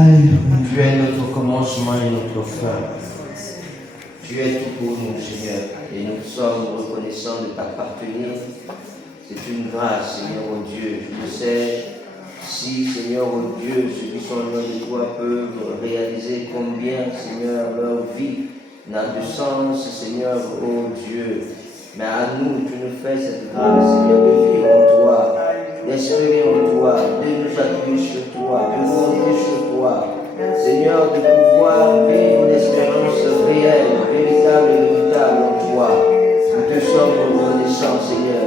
Tu es notre commencement et notre fin. Tu es tout pour nous, Seigneur, et nous sommes reconnaissants de t'appartenir. C'est une grâce, Seigneur, oh Dieu. Je sais si, Seigneur, oh Dieu, ceux qui sont loin de toi peuvent réaliser combien, Seigneur, leur vie n'a de sens, Seigneur, oh Dieu. Mais à nous, tu nous fais cette grâce, Seigneur, de vivre en toi, d'espérer en toi, de nous appuyer sur toi, de compter sur toi. Seigneur, de pouvoir vivre une espérance réelle, véritable et véritable en toi. Nous te sommes reconnaissants, Seigneur.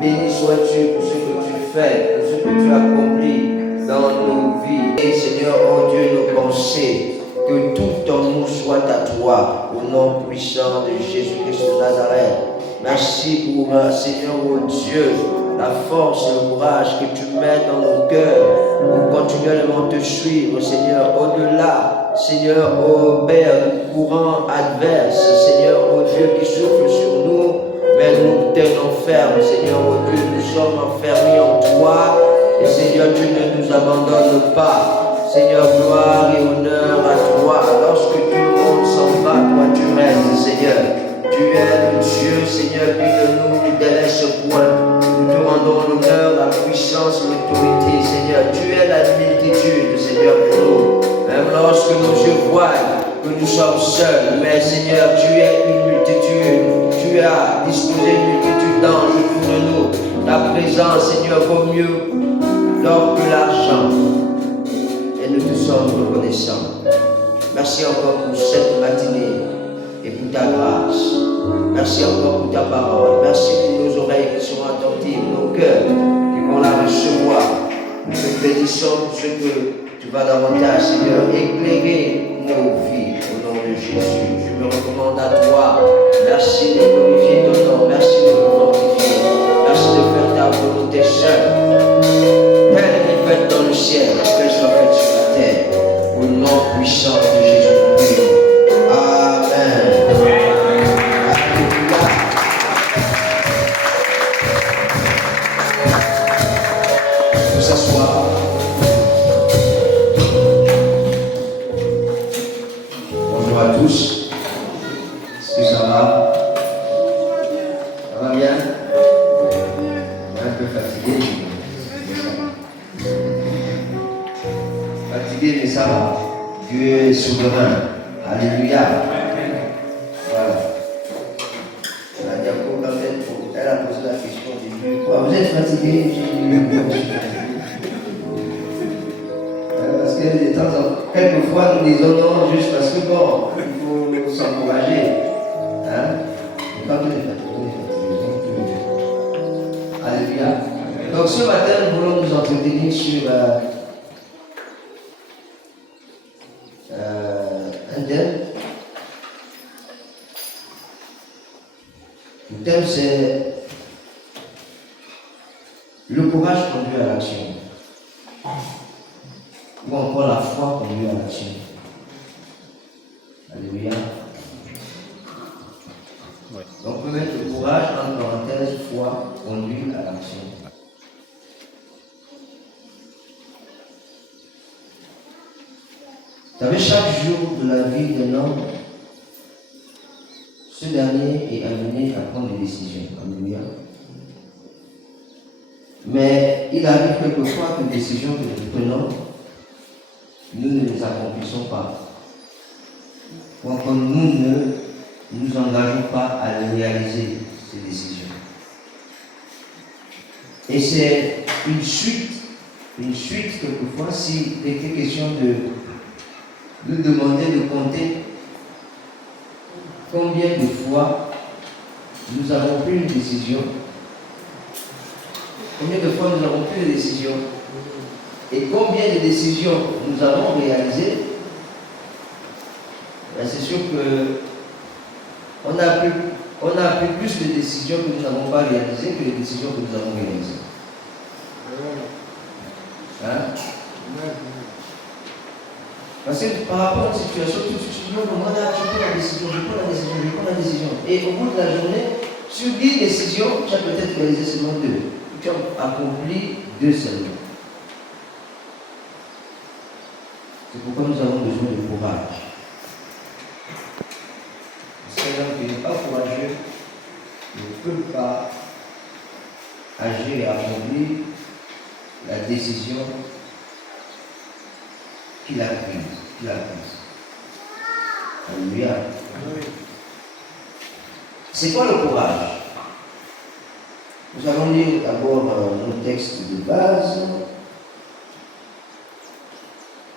Béni sois-tu pour ce que tu fais, pour ce que tu accomplis dans nos vies. Et Seigneur, oh Dieu, nos pensées, que tout ton mot soit à toi, au nom puissant de Jésus-Christ de Nazareth. Merci pour, Seigneur, oh Dieu, la force et le courage que tu mets dans nos cœurs pour continuellement te suivre, Seigneur, au-delà, Seigneur, ô Père, du courant adverse, Seigneur, ô Dieu, qui souffle sur nous, mais nous tenons ferme, Seigneur, ô Dieu, nous sommes enfermés en toi, et Seigneur, tu ne nous abandonnes pas. Seigneur, gloire et honneur à toi. Lorsque tout le monde s'en va, toi tu restes, Seigneur. Tu es le Dieu, Seigneur, qui ne nous délaisse point. Nous te rendons l'honneur, la puissance, l'autorité, Seigneur. Tu es la multitude, Seigneur, pour nous. Même lorsque nos yeux voient que nous sommes seuls, mais Seigneur, tu es une multitude. Tu as disposé une multitude d'anges autour de nous. Ta présence, Seigneur, vaut mieux l'or que l'argent. Et nous te sommes reconnaissants. Merci encore pour cette matinée et pour ta grâce. Merci encore pour ta parole. Merci pour nos oreilles qui seront attentives, nos cœurs qui vont la recevoir. Nous te bénissons pour ce que tu vas davantage, Seigneur, éclairer nos vies au nom de Jésus. Je me recommande à toi. Merci de glorifier ton nom. Merci de me fortifier. Merci de faire ta volonté seule. Elle est faite dans le ciel, qu'elle soit faite sur la terre. Au nom puissant de Jésus-Christ. Amen. Alléluia. Pour s'asseoir. Bonjour à tous. Est-ce que ça va? Ça va bien? On est un peu fatigué. Fatigué, mais ça va. Dieu est souverain. Alléluia. Voilà. La diapo, quand elle a posé la question, vous êtes fatigué? Parce que de temps en temps, quelquefois nous disons non, juste parce que bon, il faut s'encourager. Hein? Et quand on est fatigué, on est fatigué. Alléluia. Donc ce matin, nous voulons nous entretenir sur un thème. Le thème c'est le courage conduit à l'action. Ou encore la foi conduit à l'action. Alléluia. Ouais. Donc on peut mettre le courage en parenthèse, foi conduit à l'action. Vous savez, chaque jour de la vie d'un homme, ce dernier est amené à prendre des décisions. Alléluia. Mais il arrive quelquefois que les décisions que nous prenons, nous ne les accomplissons pas. Ou encore nous ne nous engageons pas à réaliser ces décisions. Et c'est une suite quelquefois, si il était question de nous demander de compter combien de fois nous avons pris une décision, combien de fois nous avons pris des décisions et combien de décisions nous avons réalisées. C'est sûr que on a pris plus de décisions que nous n'avons pas réalisées que les décisions que nous avons réalisées. Hein? Parce que par rapport à une situation, tout de suite, je prends la décision. Et au bout de la journée, sur 10 décisions, tu as peut-être réalisé seulement 2. Tu as accompli 2 seulement. C'est pourquoi nous avons besoin de courage. C'est l'homme qui n'est pas courageux ne peut pas agir et accomplir la décision qu'il a prise. Alléluia. C'est quoi le courage? Nous allons lire d'abord nos textes de base.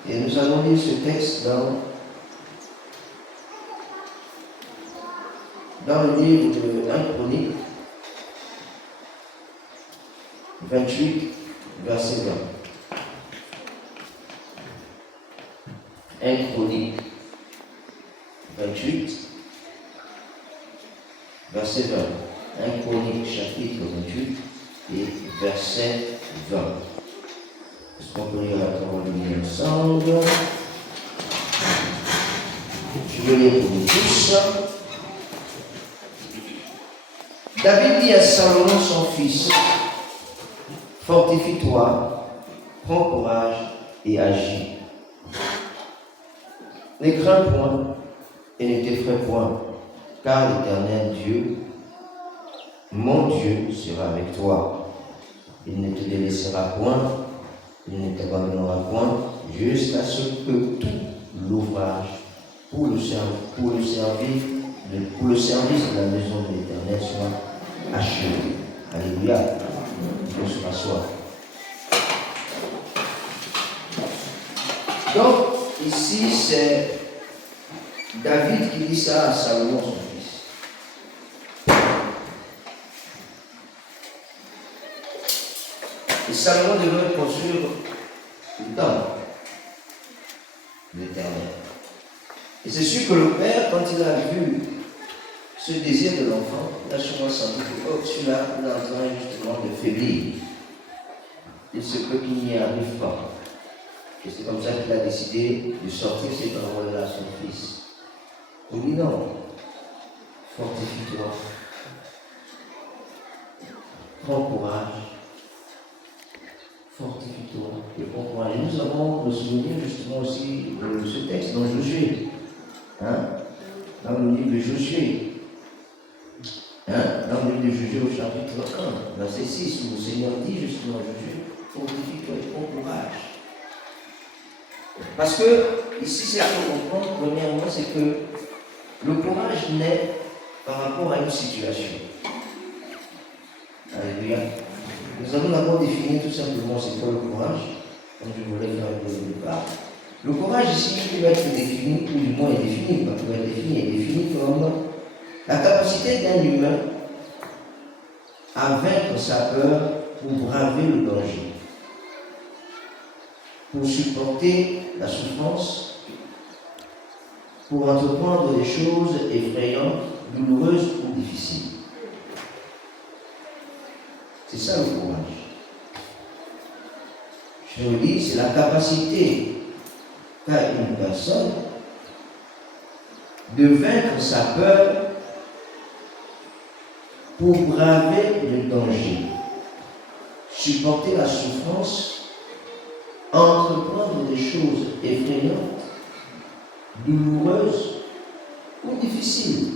Et nous allons lire ce texte dans le livre de 1 Chronique, 28, verset 20. 1 Chronique, 28, verset 20. 1 Chronique, chapitre 28 et verset 20. Est-ce qu'on peut lire la parole de Dieu ensemble? Je vais lire pour nous tous. David dit à Salomon, son fils, fortifie-toi, prends courage et agis. Ne crains point et ne t'effraie point, car l'Éternel Dieu, mon Dieu, sera avec toi. Il ne te délaissera point, il ne t'abandonnera point, jusqu'à ce que tout l'ouvrage pour le service de la maison de l'Éternel soit achevé. Alléluia. Il faut se rasseoir. Donc, ici, c'est David qui dit ça à Salomon, son fils. Et Salomon devait construire le temple de l'Éternel. Et c'est sûr que le père, quand il a vu ce désir de l'enfant, il a sûrement senti que oh, celui-là, il est en train justement de faiblir. Il se peut qu'il n'y arrive pas. Et c'est comme ça qu'il a décidé de sortir cet envol-là à son fils. Il dit non, fortifie-toi, prends courage, fortifie-toi et prends courage. Et nous avons le souvenir justement aussi de ce texte dans Josué. Dans le livre de Josué. Dans le livre de Josué au chapitre 1, verset 6, où le Seigneur dit justement à Josué, fortifie-toi et prends courage. Parce que, ici, c'est ce qu'on comprend, premièrement, c'est que le courage naît par rapport à une situation. Alléluia. Nous allons d'abord définir tout simplement c'est quoi le courage, comme je voulais faire au départ. Le courage ici, il va être défini, ou du moins est défini, pas qu'il va être défini, est défini comme la capacité d'un humain à vaincre sa peur pour braver le danger, pour supporter la souffrance, pour entreprendre des choses effrayantes, douloureuses ou difficiles. C'est ça le courage. Je vous dis, c'est la capacité qu'a une personne de vaincre sa peur pour braver le danger, supporter la souffrance, entreprendre des choses effrayantes, douloureuses ou difficiles.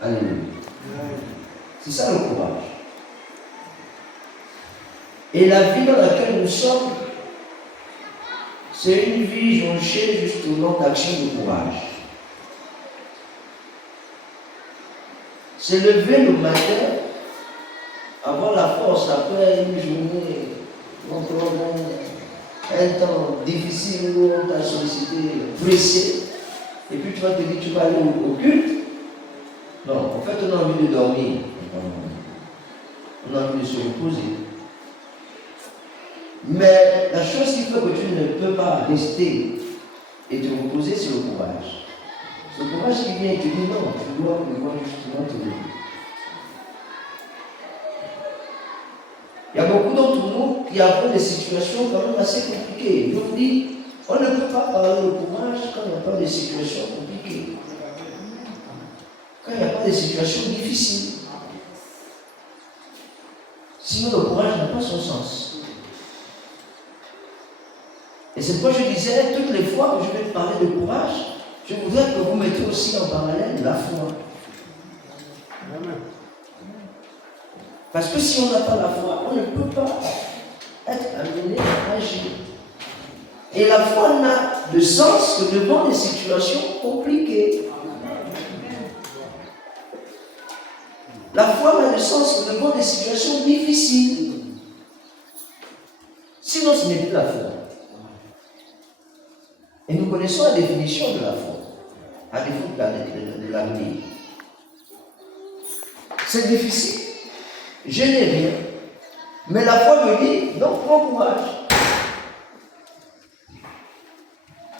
Alléluia. C'est ça le courage. Et la vie dans laquelle nous sommes, c'est une vie jonchée justement d'action de courage. Se lever le matin, avoir la force après une journée, un temps difficile où on t'a sollicité, pressé, et puis tu vas te dire tu vas aller au culte. Non, en fait on a envie de dormir, on a envie de se reposer. Mais la chose qui fait que tu ne peux pas rester et te reposer, c'est le courage. C'est le courage qui vient et te dit non, tu dois pouvoir justement te lever. Il y a beaucoup d'entre nous qui avons des situations quand même assez compliquées. Je vous dis, on ne peut pas parler de courage quand il n'y a pas de situations compliquées. Quand il n'y a pas de situations difficiles. Sinon le courage n'a pas son sens. Et c'est pourquoi je disais, toutes les fois que je vais te parler de courage, je voudrais que vous mettiez aussi en parallèle la foi. Parce que si on n'a pas la foi, on ne peut pas être amené à agir. Et la foi n'a de sens que devant des situations compliquées. La foi n'a de sens que devant des situations difficiles. Sinon, ce n'est plus la foi. Et nous connaissons la définition de la foi, à défaut de l'avenir. C'est difficile. Je n'ai rien. Mais la foi me dit, donc prends courage.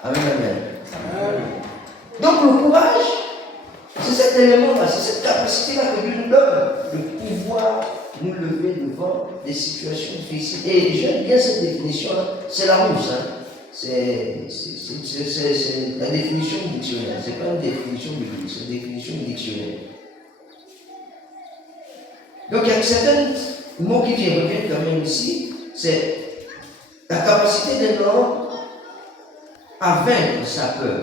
Amen, amen. Donc le courage, c'est cet élément-là, c'est cette capacité-là que Dieu nous donne de pouvoir nous lever devant des situations difficiles. Et j'aime bien cette définition-là, c'est la rousse. Hein. C'est la définition du dictionnaire. Ce n'est pas une définition biblique, c'est une définition du dictionnaire. Donc il y a certains mots qui reviennent quand même ici, c'est la capacité d'un homme à vaincre sa peur.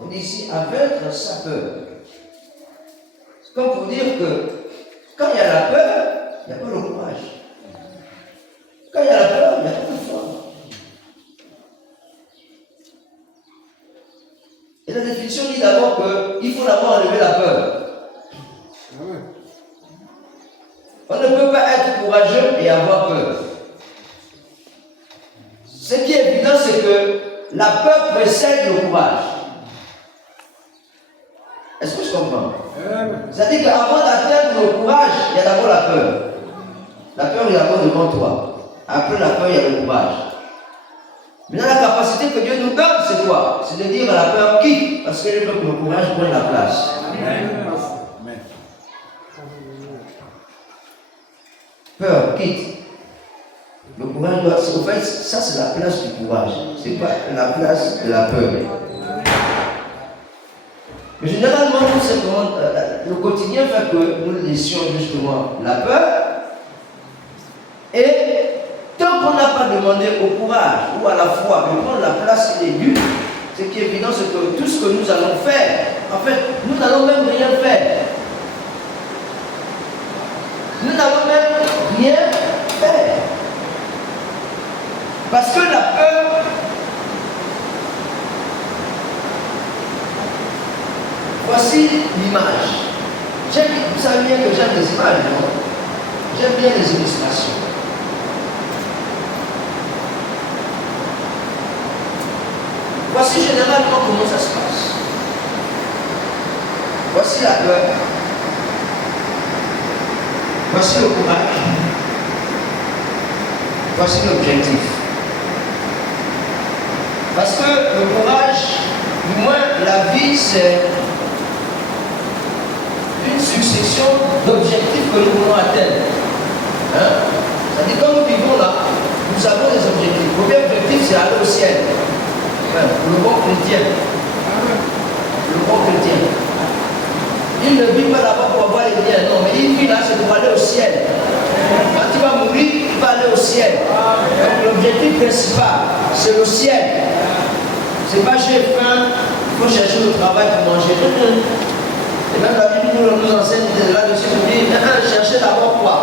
On dit ici à vaincre sa peur. C'est comme pour dire que quand il y a la peur, il n'y a pas le courage. Quand il y a la peur, il n'y a pas de foi. Et la définition dit d'abord qu'il faut d'abord enlever la peur. On ne peut pas être courageux et avoir peur. Ce qui est évident, c'est que la peur précède le courage. Est-ce que je comprends? C'est-à-dire qu'avant d'atteindre le courage, il y a d'abord la peur. La peur est d'abord devant toi. Après la peur, il y a le courage. Maintenant, la capacité que Dieu nous donne, c'est quoi? C'est de dire à la peur quitte, parce que le courage prend la place. Amen. Peur, quitte. Le courage doit. En fait, ça c'est la place du courage. Ce n'est pas la place de la peur. Mais généralement, le quotidien fait que nous laissions justement la peur. Et tant qu'on n'a pas demandé au courage ou à la foi de prendre la place des dieux, ce qui est évident, c'est que tout ce que nous allons faire, en fait, nous n'allons même rien faire. Nous n'allons même rien faire. Parce que la peur, voici l'image. Vous savez bien que j'aime les images, non? J'aime bien les illustrations. Voici généralement comment ça se passe. Voici la peur. Voici le courage. Voici l'objectif. Parce que le courage, du moins la vie, c'est une succession d'objectifs que nous voulons atteindre. Hein? C'est-à-dire quand nous vivons là, nous avons des objectifs. Le premier objectif, c'est aller au ciel. Pour le bon chrétien. Le bon chrétien. Il ne vit pas là-bas pour avoir les biens, non, mais il vit là, c'est pour aller au ciel. Quand il va mourir, il va aller au ciel. Donc l'objectif principal, c'est le ciel. C'est pas j'ai faim, il faut chercher le travail pour manger. Et même la Bible nous enseigne là-dessus, nous dit, cherchez d'abord quoi?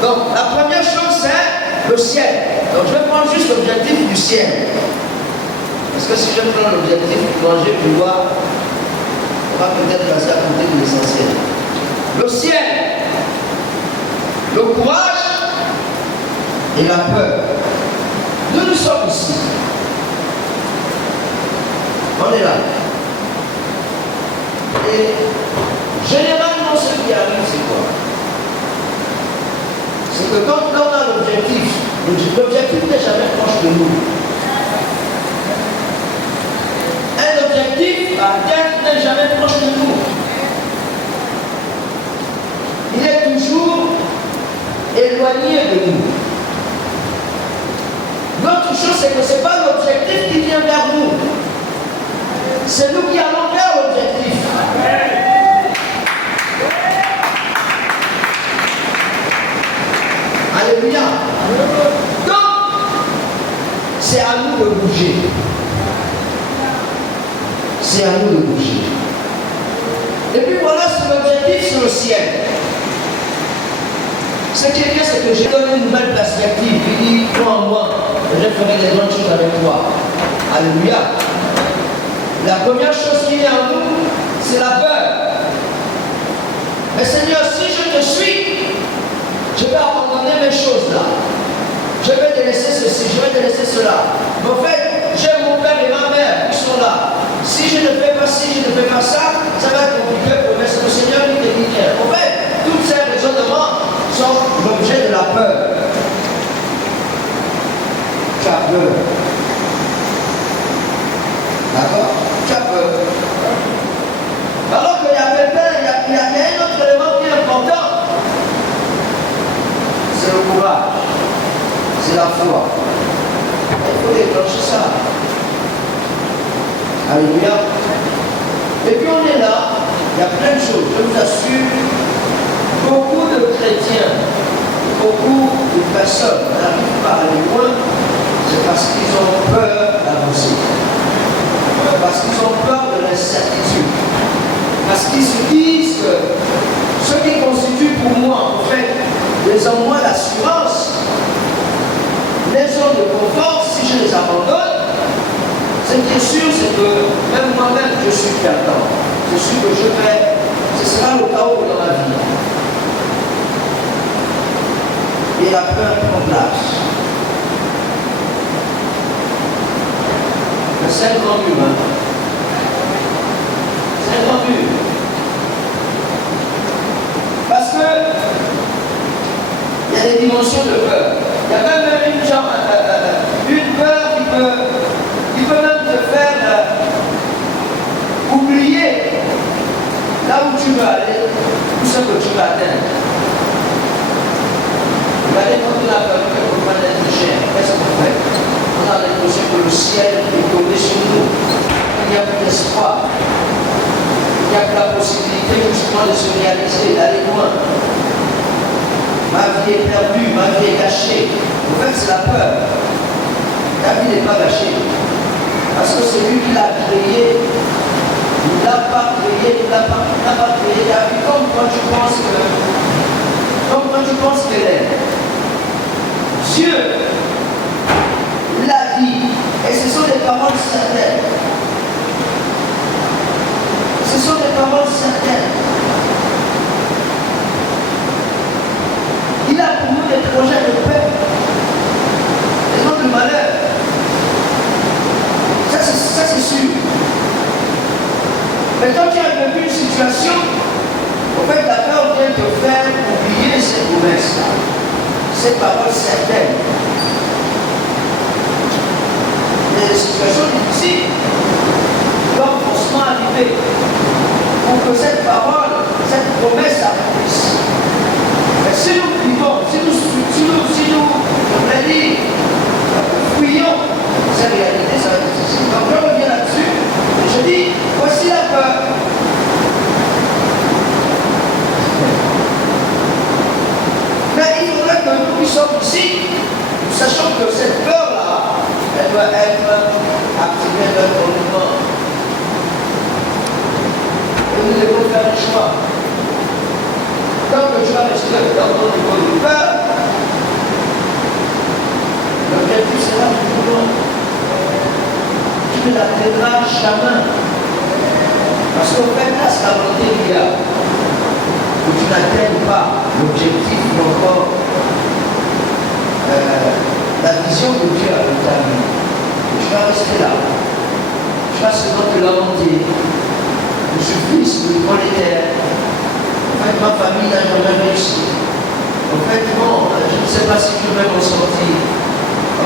Donc la première chose, c'est le ciel. Donc je vais prendre juste l'objectif du ciel. Parce que si je prends l'objectif de manger, de boire, on va peut-être passer à côté de l'essentiel. Le ciel, le courage et la peur. Nous sommes ici. On est là. Et généralement, ce qui arrive, c'est quoi? C'est que quand on a l'objectif, l'objectif n'est jamais proche de nous. Un objectif à atteindre n'est jamais proche de nous. Il est toujours éloigné de nous. L'autre chose, c'est que ce n'est pas l'objectif qui vient vers nous. C'est nous qui allons vers l'objectif. Alléluia. Donc, c'est à nous de bouger. C'est à nous de bouger. Et puis voilà, c'est l'objectif sur le ciel. Ce qui est bien, c'est que j'ai donné une nouvelle perspective. Il dit, toi en moi, je ferai des grandes choses avec toi. Alléluia. La première chose qui est en nous, c'est la peur. Mais Seigneur, si je te suis, je vais abandonner mes choses là. Je vais te laisser ceci, je vais te laisser cela. Mais en fait, j'ai mon père et ma mère qui sont là. Si je ne fais pas ci, je ne fais pas ça, ça va être compliqué pour moi. C'est le Seigneur qui te dit bien. En fait, toutes ces raisonnements sont l'objet de la peur. Tu as peur. D'accord? Tu as peur. Alors qu'il y a quelqu'un, il y a un autre élément qui est important. C'est le courage. C'est la foi. Il faut déclencher ça. Alléluia. Et puis on est là, il y a plein de choses. Je vous assure, beaucoup de chrétiens, beaucoup de personnes n'arrivent pas à aller loin, c'est parce qu'ils ont peur d'avancer. Parce qu'ils ont peur de l'incertitude. Parce qu'ils se disent que ce qui constitue pour moi, en fait, les envois d'assurance, les zones de confort, si je les abandonne, ce qui est sûr, c'est que même moi-même, je suis perdant. Je suis que ce sera le chaos dans ma vie. Et la peur prend place. C'est un grand mur. C'est un grand mur. Parce que il y a des dimensions de peur. Il y a même une peur qui peut même te faire oublier là où tu veux aller, tout ce que tu vas atteindre. Regardez quand on a peur qu'on va être cher, qu'est-ce qu'on fait? On a l'impression que le ciel est tombé sur nous. Il n'y a plus d'espoir. Il n'y a plus la possibilité justement de se réaliser, d'aller loin. Ma vie est perdue, ma vie est gâchée. En fait, c'est la peur. La vie n'est pas gâchée. Parce que c'est lui qui l'a créé. Il ne l'a pas créé, il ne l'a pas créé. La vie comme quand tu penses qu'elle est. Dieu l'a dit. Et ce sont des paroles certaines. Ce sont des paroles certaines. Il a pour nous des projets de paix. Et non de malheur. Ça c'est sûr. Mais quand tu as vécu une situation, en fait la peur vient te faire oublier ces promesses-là, ces paroles certaines. Des situations difficiles doivent forcément arriver pour que cette parole, cette promesse accomplisse. Mais si nous vivons, si nous, on l'a dit, fouillons cette réalité, ça va être difficile. Donc je reviens là-dessus et je dis, voici la peur. Mais il faudrait que nous qui sommes ici, nous sachions que cette peur-là, elle doit être activée dans notre mouvement. Et nous devons faire le choix. Tant que tu vas rester dans ton niveau de peur, l'objectif sera du mouvement. Tu ne l'atteindras jamais. Parce qu'en fait, là, c'est la volonté qu'il y a. Que tu n'atteignes pas l'objectif ou encore la vision que Dieu a de ta vie. Tu vas rester là. Tu vas seulement te lamenter. Je suis fils de prolétaire. En fait, ma famille n'a jamais réussi. En fait, bon, je ne sais pas si je vais m'en sortir.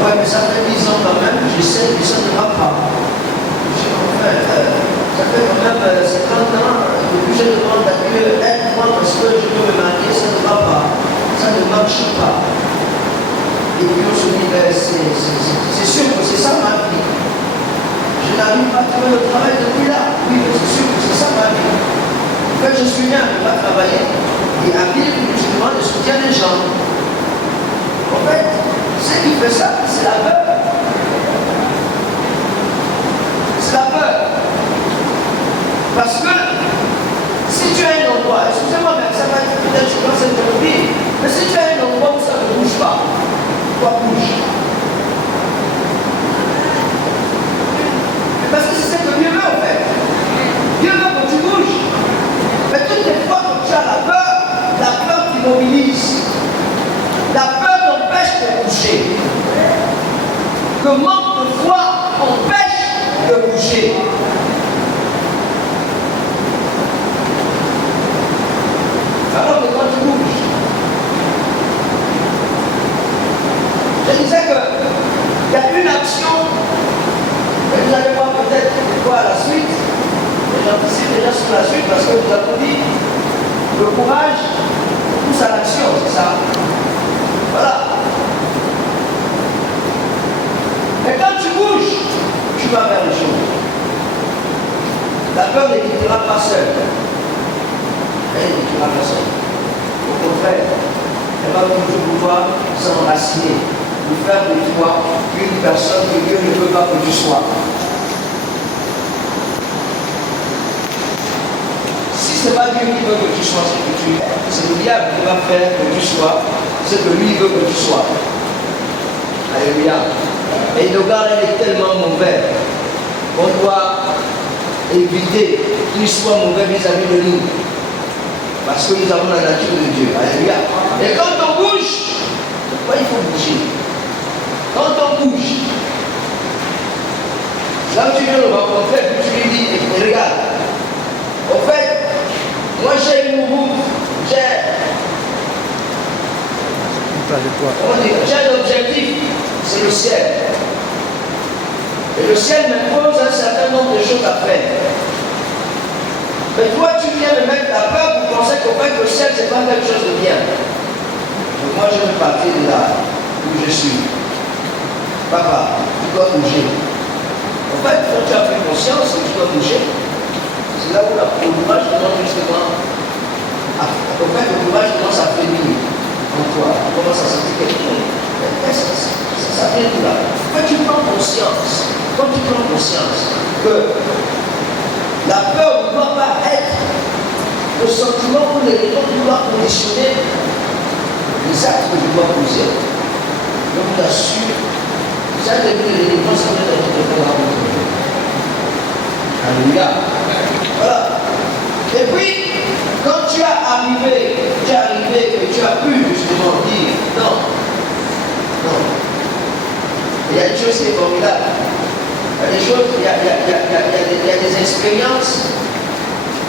Ouais, mais ça fait 10 ans quand même, j'essaie, mais ça ne va pas. Ça fait quand même 50 ans, depuis que je demande à Dieu, aide-moi parce que je veux me marier, ça ne va pas. Ça ne marche pas. Et puis on se dit, c'est sûr que c'est ça ma vie. Je n'arrive pas à trouver le travail depuis là. Oui, mais c'est sûr que c'est ça ma vie. En fait, je suis bien, je ne vais pas travailler. Et à vivre, justement, je soutiens les gens. En fait, ce qui fait ça, c'est la peur. marcher. Le manque de foi empêche de bouger. Alors que quand tu bouges, je disais qu'il y a une action, et vous allez voir peut-être quoi à la suite, et j'anticipe déjà sur la suite parce que nous avons dit le courage pousse à l'action, c'est ça. Voilà. Mais quand tu bouges, tu vas vers les choses. La peur ne quittera pas seule. Elle ne quittera pas seule. Au contraire, elle va toujours pouvoir s'enraciner, nous faire de toi une personne que Dieu ne veut pas que tu sois. Si ce n'est pas Dieu qui veut que tu sois ce que tu es, c'est le diable qui va faire que tu sois ce que lui veut que tu sois. Alléluia. Et le gars, il est tellement mauvais qu'on doit éviter qu'il soit mauvais vis-à-vis de nous. Parce que nous avons la nature de Dieu. Alléluia. Et quand on bouge, pourquoi il faut bouger? Quand on bouge, là où tu viens le rencontrer, puis tu lui dis, regarde, au fait, moi j'ai une route, j'ai un objectif, c'est le ciel. Et le ciel m'impose un certain nombre de choses à faire. Mais toi, tu viens de mettre la peur pour penser qu'au fait, le ciel, c'est pas quelque chose de bien. Donc moi, je veux partir de là où je suis. Papa, tu dois bouger. En fait, quand tu as pris conscience que tu dois bouger, c'est là où le courage commence justement. En fait, le courage commence à venir en toi. Tu commences à sentir quelque chose. Ça vient tout là. Quand tu prends conscience que la peur ne doit pas être le sentiment ou l'élément qui doit conditionner les actes que je dois poser, je vous assure, ça devient l'élément sans être de la route. Alléluia. Voilà. Et puis, quand tu as arrivé, que tu as pu justement dire non. Il y a une chose qui est formidable. Il y a des choses, il y a des expériences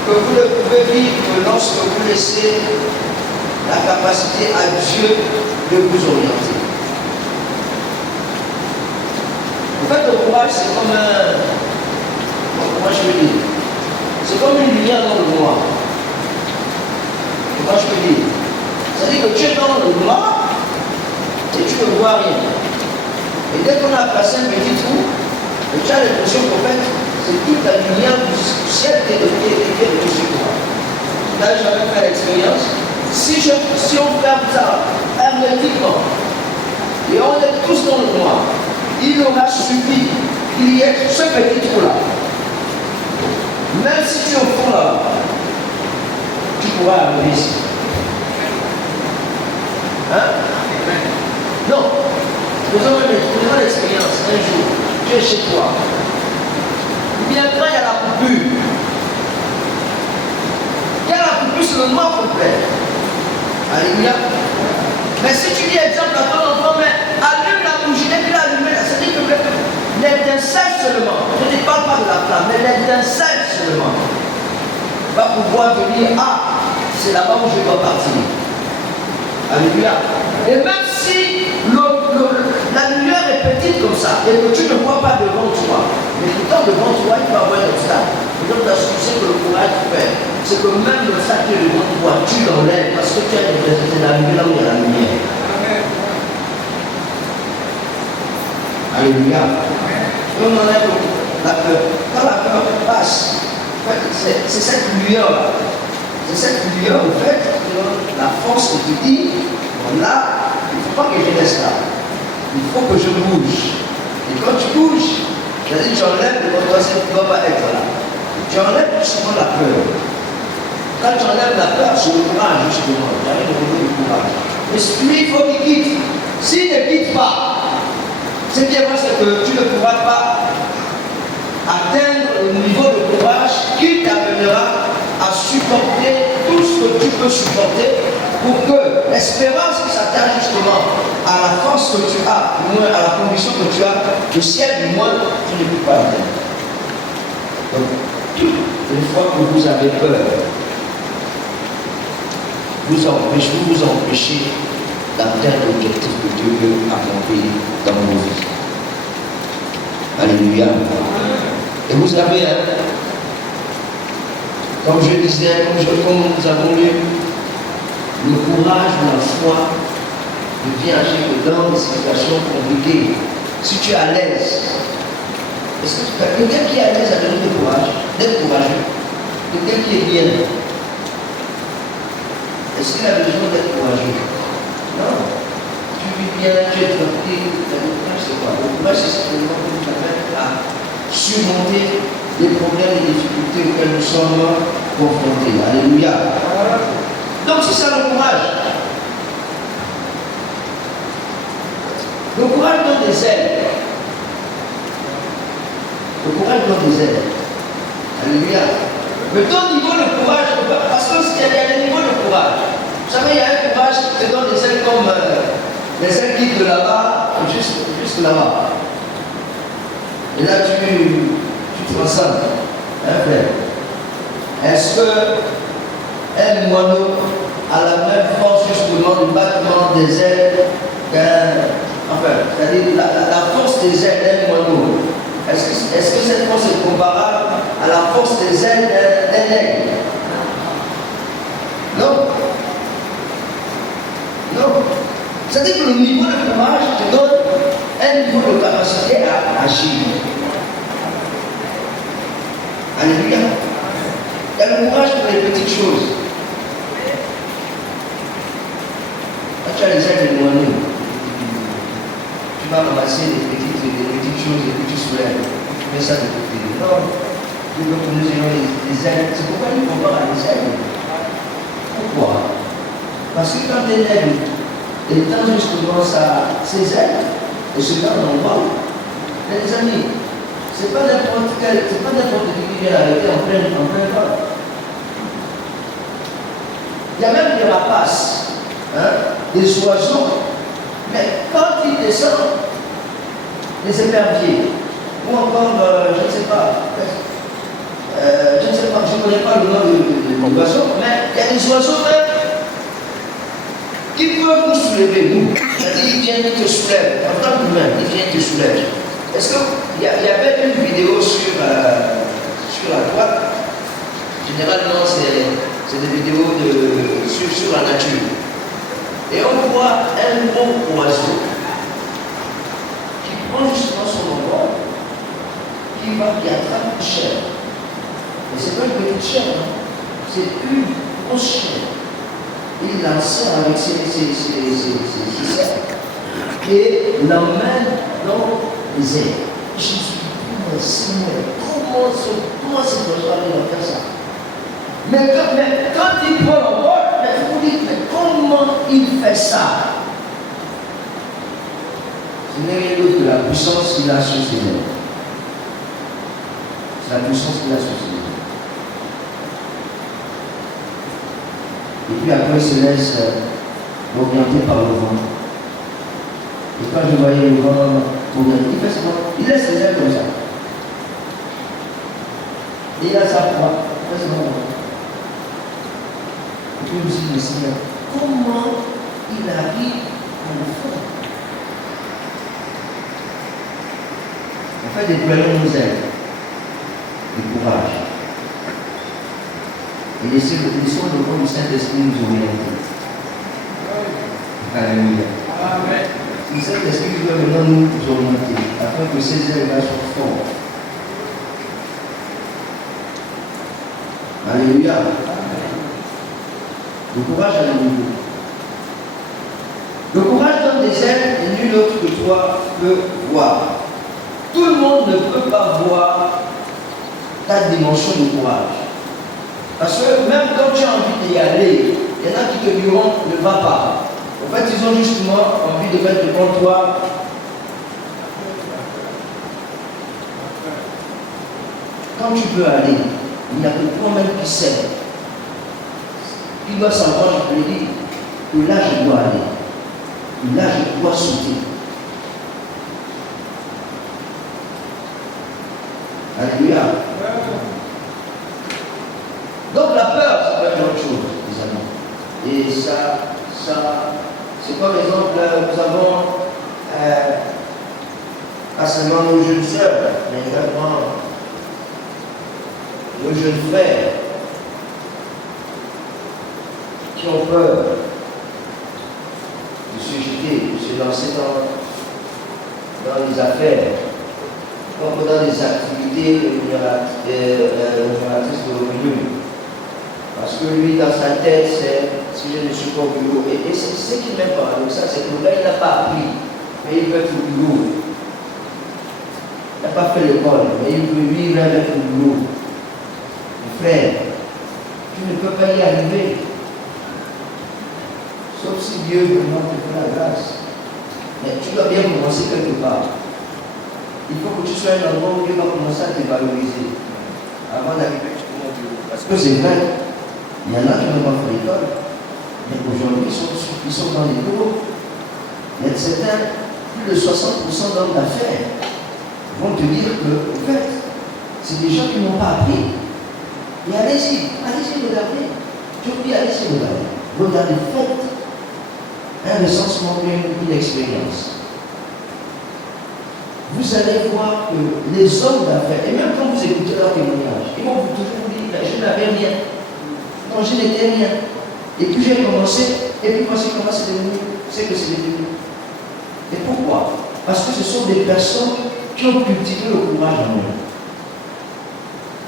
que vous ne pouvez vivre que lorsque vous laissez la capacité à Dieu de vous orienter. En fait, le courage, c'est comme un... Comment je peux dire? C'est comme une lumière dans le noir. Comment je peux dire? C'est-à-dire que tu es dans le noir et tu ne vois rien. Et dès qu'on a passé un petit trou, tu as l'impression qu'en fait, c'est toute la lumière du ciel qui est dessus toi. Tu n'as jamais fait l'expérience. Si on ferme ça hermétiquement, et on est tous dans le noir, il aura suffi qu'il y ait ce petit trou-là. Même si tu es au fond là, tu pourras arriver ici. Hein? Non. Faisons l'expérience un jour. Tu es chez toi. Bien quand il y a la coupure. Il y a la coupure sur le noir complet. Alléluia. Mais si tu dis exemple à ton enfant, mais allume la bougie et puis l'allumer, c'est-à-dire que l'étincelle seulement, je ne parle pas de la flamme, mais l'étincelle seulement va pouvoir te dire, ah, c'est là-bas où je dois partir. Alléluia. Et même si la lumière est petite comme ça, et que tu ne vois pas devant toi, mais pourtant devant toi, il peut y avoir un obstacle. Et donc, tu sais que le courage fait, c'est que même l'obstacle qui est devant toi, tu l'enlèves parce que tu as représenté la lumière là où il y a la lumière. Alléluia. Et on enlève la peur. Quand la peur passe, en fait, c'est cette lumière-là. C'est cette lumière, en fait, qui donne la force que tu dis, là, il ne faut pas que je reste là. Il faut que je bouge. Et quand tu bouges, c'est-à-dire que j'enlève le potentiel qui ne doit pas être là. J'enlève justement la peur. Quand tu enlèves la peur, c'est le courage, justement. J'arrive au niveau du courage. L'esprit, il faut qu'il quitte. S'il ne quitte pas, ce qui est vrai, c'est que tu ne pourras pas atteindre le niveau de courage qui t'amènera à supporter tout ce que tu peux supporter pour que l'espérance qui s'attache justement à la force croyance que tu as, du moins à la conviction que tu as, le ciel, du moins, tu ne peux pas atteindre. Donc, une fois que vous avez peur, vous vous empêchez d'atteindre l'objectif que Dieu veut accomplir dans vos vies. Alléluia. Et vous savez, comme je disais, comme nous avons lu, le courage de la foi ne vient agir que dans des situations compliquées. Si tu es à l'aise, est-ce que quelqu'un qui est à l'aise a besoin de courage, d'être courageux? Quelqu'un qui est bien, est-ce qu'il a besoin d'être courageux? Non. Tu vis bien, tu es tranquille, le courage c'est quoi? Le courage c'est simplement que nous permet à surmonter les problèmes et les difficultés auxquels nous sommes confrontés. Alléluia. Donc c'est ça le courage. Le courage donne des ailes. Le courage donne des ailes. Alléluia. Mais ton niveau de courage, parce qu'il y a des niveaux de courage. Vous savez, il y a un courage qui te donne des ailes comme les ailes qui de là-bas, juste là-bas. Et là, tu transcendes. Est-ce qu'un moineau a la même force justement du battement des ailes c'est-à-dire la force des ailes d'un moineau? Est-ce que cette force est comparable à la force des ailes d'un aigle? Non. Non. C'est-à-dire que le niveau de courage te donne un niveau de capacité à agir. Alléluia. Il y a le courage pour les petites choses. Quand tu as les ailes de moineau, tu vas ramasser des petites choses, des petits soulèves. Tu mets ça de côté. Non. Tu veux que nous ayons les ailes. C'est pourquoi il faut voir les ailes. Pourquoi? Parce que quand un aigle étend justement ses ailes, et cela on en voit. Les amis, c'est pas n'importe qui vient arrêter en plein vol. Il y a même des rapaces, des oiseaux, mais quand ils descendent, les éperviers, ou encore, je ne sais pas, je ne connais pas le nom de l'oiseau, mais il y a des oiseaux même qui peuvent vous soulever, vous. C'est-à-dire, ils viennent te soulèvent, en tant qu'humain, ils viennent te soulèvent. Est-ce qu'il y avait une vidéo sur la droite? Généralement, c'est des vidéos sur la nature. Et on voit un gros oiseau qui prend justement son envol, qui attrape une chair. Mais ce n'est pas une petite chair, c'est une grosse chair. Il l'enseigne avec ses ailes et l'emmène dans les airs. Je me suis dit, Seigneur, comment cet oiseau arrive à faire ça? Mais quand il prend l'envol, vous dites, mais comment il fait ça? Ce n'est rien d'autre que la puissance qu'il a sur ses ailes. C'est la puissance qu'il a sur ses ailes. Et puis après, il se laisse orienter par le vent. Et quand je voyais le vent orienter, il fait ça, il laisse les ailes comme ça. Et il a sa proie, il fait ça. Et puis je me suis dit, Seigneur, comment il arrive à le faire? En fait, déployons nos ailes, le courage. Et laissons le corps du Saint-Esprit nous orienter. Alléluia. Le Saint-Esprit doit maintenant nous orienter, afin que ces ailes-là soient fortes. Alléluia. Le courage à nouveau. Le courage donne des ailes et nul autre que toi peut voir. Tout le monde ne peut pas voir ta dimension de courage. Parce que même quand tu as envie d'y aller, il y en a qui te diront ne va pas. En fait, ils ont justement envie de mettre devant toi. Quand tu veux aller, il n'y a que toi-même qui sait. Il doit savoir, je te le dis, que là je dois aller. Que là je dois sauter. Alléluia. Donc la peur, ça peut être autre chose, les amis. Et ça c'est comme exemple, nous avons pas seulement nos jeunes sœurs, mais également nos jeunes frères qui ont peur de se jeter, de se lancer dans les affaires, donc dans des activités génératrices de revenus. Parce que lui, dans sa tête, c'est si je ne suis pas au boulot. Et c'est ce qui m'est paradoxal, c'est que le gars, il n'a pas appris, mais il veut être au boulot. Il n'a pas fait l'école, mais il veut vivre avec le boulot. Mon frère, tu ne peux pas y arriver. Sauf si Dieu vraiment te fait la grâce. Mais tu dois bien commencer quelque part. Il faut que tu sois un endroit où Dieu va commencer à te valoriser. Avant d'arriver jusqu'au boulot. Parce que c'est vrai. Il y en a qui n'ont pas fait l'école, mais aujourd'hui ils sont dans les bureaux. Il y a certains, plus de 60% d'hommes d'affaires vont te dire que, en fait, c'est des gens qui n'ont pas appris. Et allez-y, regardez. Je vous dis, allez-y, regardez. Regardez, faites un recensement, une expérience. Vous allez voir que les hommes d'affaires, et même quand vous écoutez leur témoignage, ils vont toujours vous dire, je n'avais rien. Non, je n'étais rien. Et puis j'ai commencé, et puis voici comment c'est devenu, c'est que c'est devenu. Et pourquoi? Parce que ce sont des personnes qui ont cultivé le courage en eux.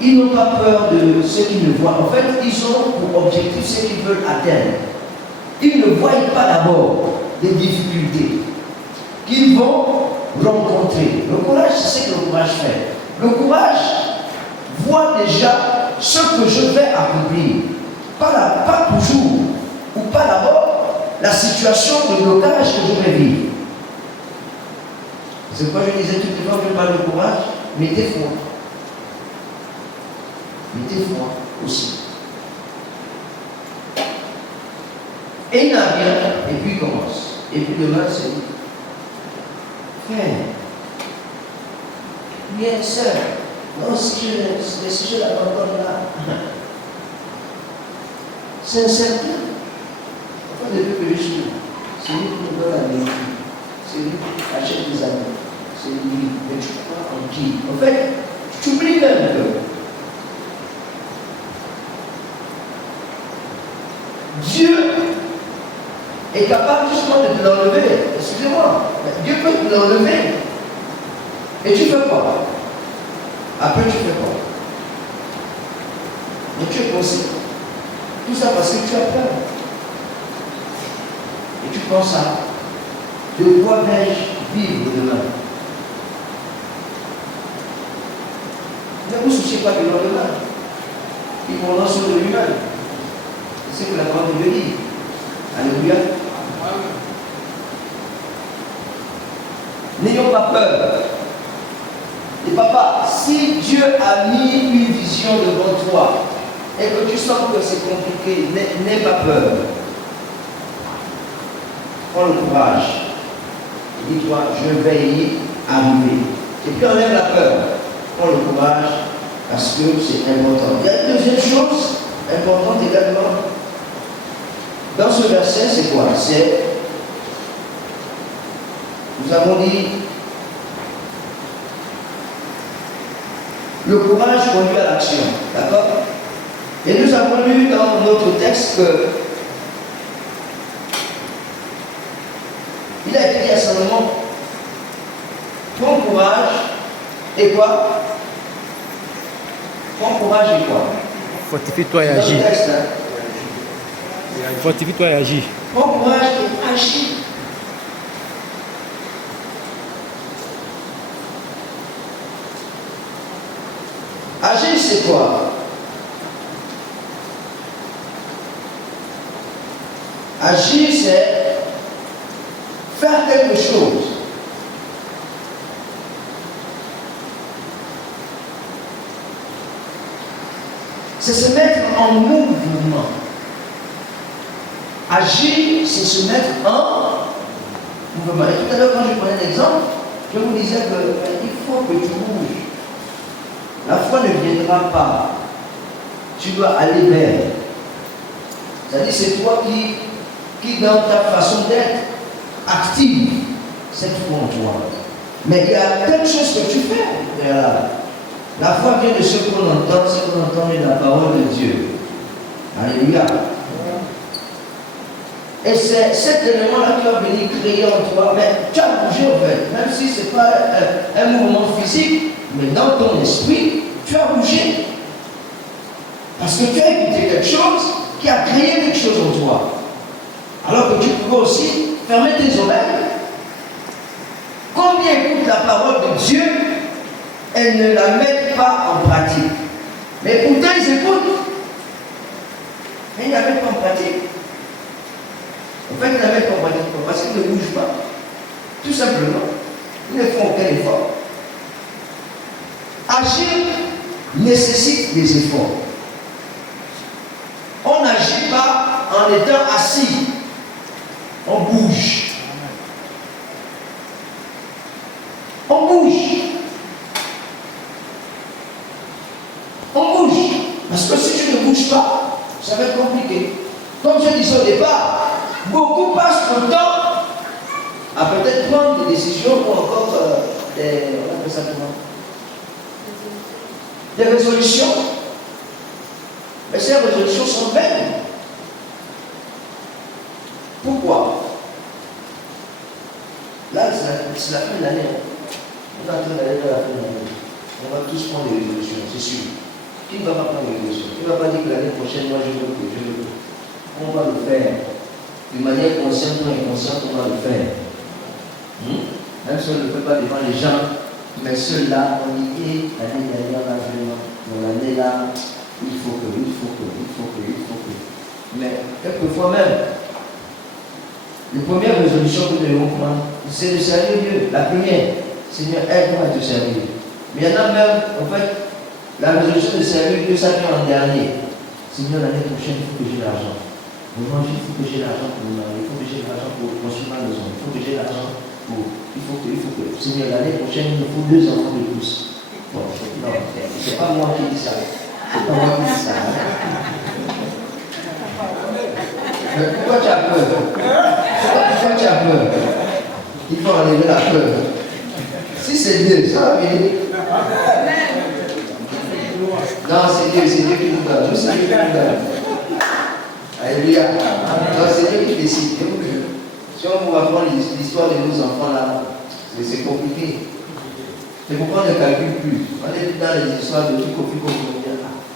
Ils n'ont pas peur de ce qu'ils ne voient. En fait, ils ont pour objectif ce qu'ils veulent atteindre. Ils ne voient pas d'abord des difficultés qu'ils vont rencontrer. Le courage, c'est ce que le courage fait. Le courage voit déjà ce que je vais accomplir. Pas toujours, ou pas d'abord, la situation de blocage que je vais vivre. C'est pourquoi je disais tout le temps que je parle de courage, mettez foi. Mettez foi aussi. Et il n'a rien, et puis il commence. Et puis demain, c'est frère, bien sœur, non, si je l'abandonne là. C'est incertain. Enfin, depuis que je suis, c'est lui qui me donne la vérité. C'est lui qui achète des amis. C'est lui. Mais tu crois en qui? En fait, tu oublies même que Dieu est capable justement de te l'enlever. Excusez-moi. Dieu peut te l'enlever. Et tu fais quoi? Après, tu fais quoi? Mais tu es conséquent. Tout ça parce que tu as peur. Et tu penses à de quoi vais-je vivre demain? Ne vous souciez pas du lendemain. Il prendra sur de lui-même. C'est ce que la parole de Dieu dit. Alléluia. N'ayons pas peur. Et papa, si Dieu a mis une vision devant toi, et que tu sens que c'est compliqué, n'aie pas peur. Prends le courage. Dis-toi, je vais y arriver. Et puis enlève la peur. Prends le courage parce que c'est important. Il y a une deuxième chose importante également. Dans ce verset, c'est quoi? C'est, nous avons dit, le courage conduit à l'action. D'accord? Et nous avons lu dans notre texte que il a été dit à Salomon, prends courage et quoi? Prends courage et quoi? Fortifie-toi et agis. Fortifie-toi et agis. Prends courage et agis. Agir, c'est quoi? Agir, c'est faire quelque chose. C'est se mettre en mouvement. Agir, c'est se mettre en mouvement. Et tout à l'heure, quand je prenais l'exemple, je vous disais qu'il faut que tu bouges. La foi ne viendra pas. Tu dois aller vers. C'est-à-dire c'est toi qui dans ta façon d'être, active cette foi en toi. Mais il y a quelque chose que tu fais derrière là. La foi vient de ce qu'on entend, est la parole de Dieu. Alléluia. Et c'est cet élément-là qui va venir créer en toi. Mais tu as bougé en fait, même si ce n'est pas un mouvement physique, mais dans ton esprit, tu as bougé. Parce que tu as écouté quelque chose qui a créé quelque chose en toi. Alors que tu pouvais aussi fermer tes oreilles. Combien écoutent la parole de Dieu, elles ne la mettent pas en pratique. Mais pourtant ils écoutent. Mais ils ne la mettent pas en pratique. En fait, ils ne la mettent pas en pratique parce qu'ils ne bougent pas. Tout simplement. Ils ne font aucun effort. Agir nécessite des efforts. On n'agit pas en étant assis. On bouge. On bouge. On bouge. Parce que si tu ne bouges pas, ça va être compliqué. Comme je disais au départ, beaucoup passent le temps à peut-être prendre des décisions ou encore on appelle ça comment? Des résolutions. Mais ces résolutions sont vaines. Pourquoi? Là, c'est la fin de l'année. On est en train d'aller vers la fin de l'année. On va tous prendre des résolutions, c'est sûr. Qui ne va pas prendre des résolutions? Qui ne va pas dire que l'année prochaine, moi je veux que. On va le faire. De manière consciente ou inconsciente, on va le faire. Même si on ne le fait pas devant les gens, mais ceux-là, on dit, l'année dernière, là, vraiment, dans l'année là, il faut que. Mais quelquefois même, les premières résolutions que nous devons prendre, c'est de servir Dieu. La première, Seigneur, aide-moi à te servir. Mais il y en a même, en fait, la résolution de servir Dieu, ça vient en dernier. Seigneur, l'année prochaine, il faut que j'ai l'argent. Pour manger, il faut que j'ai l'argent pour manger, il faut que j'ai l'argent pour construire ma maison, il faut que j'ai l'argent pour. Il faut que. Seigneur, l'année prochaine, il me faut 2 enfants de plus. Bon, non, c'est pas moi qui dis ça. C'est pas moi qui dis ça. Mais pourquoi tu as peur? Pourquoi tu as peur? Il faut enlever la peur. Si c'est Dieu, ça va venir. Non, c'est Dieu qui nous donne. C'est Dieu qui nous donne. Alléluia. Non, c'est Dieu qui décide. Si on va prendre l'histoire de nos enfants là, c'est compliqué. C'est pourquoi on ne calcule plus. On est dans les histoires de tout copier.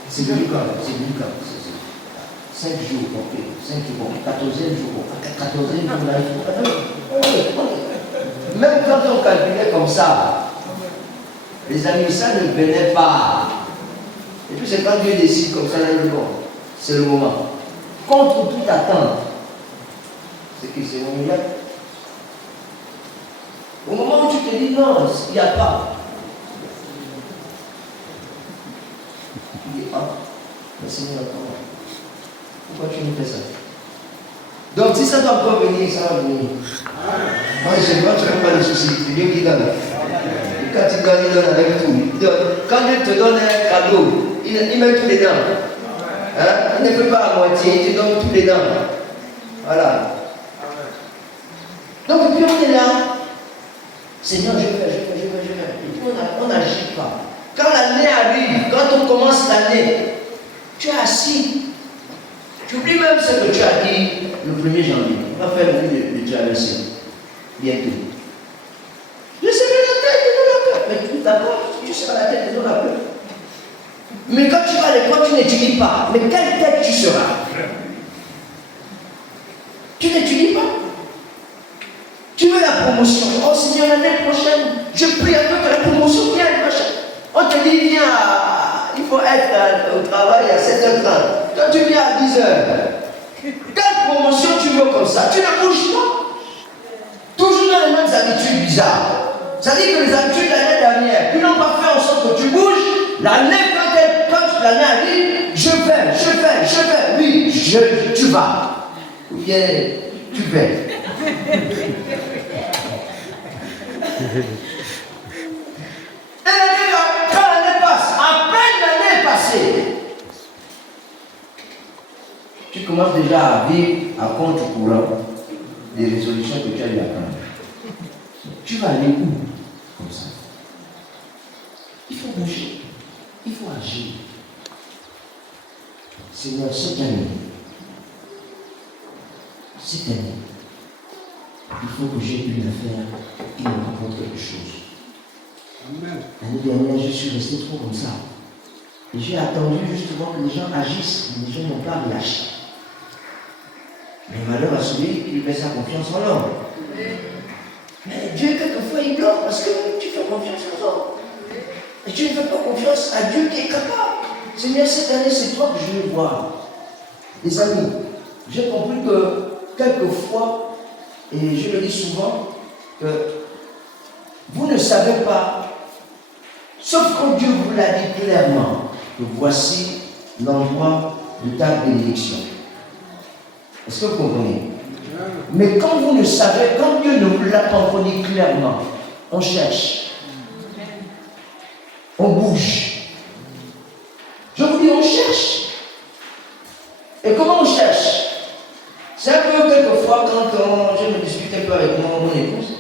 C'est venu quand même. 5 jours, ok. 5 jours, 14e jour. 14e jour, là, il faut. Même quand on calculait comme ça, les amis, ça ne venait pas. Et puis c'est quand Dieu décide comme ça, là, il dit bon, c'est le moment. Contre toute attente, c'est que c'est mon milieu. Au moment où tu te dis non, il n'y a pas. Tu dis ah, mais Seigneur, comment? Pourquoi tu nous fais ça? Donc si ça doit encore venir, ça va venir. Moi je vois, tu n'as pas de soucis, c'est Dieu qui donne. Et quand il donne avec tout. Quand Dieu te donne un cadeau, il met tous les dents. Hein? Il ne fait pas à moitié, il te donne tous les dents. Voilà. Donc et puis on est là. Seigneur, je vais. Et puis on n'agit pas. Quand l'année arrive, quand on commence l'année, tu es assis. Tu oublies même ce que tu as dit le 1er janvier. On va faire le nuit de traversée. Bientôt. Je serai la tête de la peur. Mais tout d'abord, tu seras la tête de la peur. Mais quand tu vas à l'école, tu n'étudies pas. Mais quelle tête tu seras? Tu n'étudies pas. Tu veux la promotion. Oh Seigneur, l'année prochaine, je prie un peu que la promotion vienne l'année prochaine. On te dit, viens, il faut être au travail à 7h30. Toi, tu viens à 10h. Quelle promotion tu veux comme ça? Tu ne bouges pas. Toujours dans les mêmes habitudes bizarres. Ça dit que les habitudes de l'année dernière, ils n'ont pas fait en sorte que tu bouges. L'année, quand l'année arrive, je fais. Oui, tu vas. Ou bien, tu fais. Et quand l'année passe, à commences déjà à vivre à compte courant des résolutions que tu as eu à prendre. Tu vas aller où comme ça? Il faut bouger, il faut agir. Seigneur, cette année, il faut que j'ai une affaire qui me rapporte quelque chose. L'année dernière, je suis resté trop comme ça. Et j'ai attendu justement que les gens agissent, mais les gens n'ont pas relâché. Mais malheur à celui qui met sa confiance en l'homme. Mais Dieu, quelquefois, il bloque parce que tu fais confiance aux hommes. Et tu ne fais pas confiance à Dieu qui est capable. Seigneur, cette année, c'est toi que je veux voir. Les amis, j'ai compris que quelquefois, et je le dis souvent, que vous ne savez pas, sauf quand Dieu vous l'a dit clairement, que voici l'endroit de ta bénédiction. Est-ce que vous comprenez? Mais quand vous ne savez, quand Dieu ne vous l'a pas encore dit clairement, on cherche, on bouge. Je vous dis, on cherche. Et comment on cherche? C'est un peu quelquefois quand je me discute un peu avec mon épouse.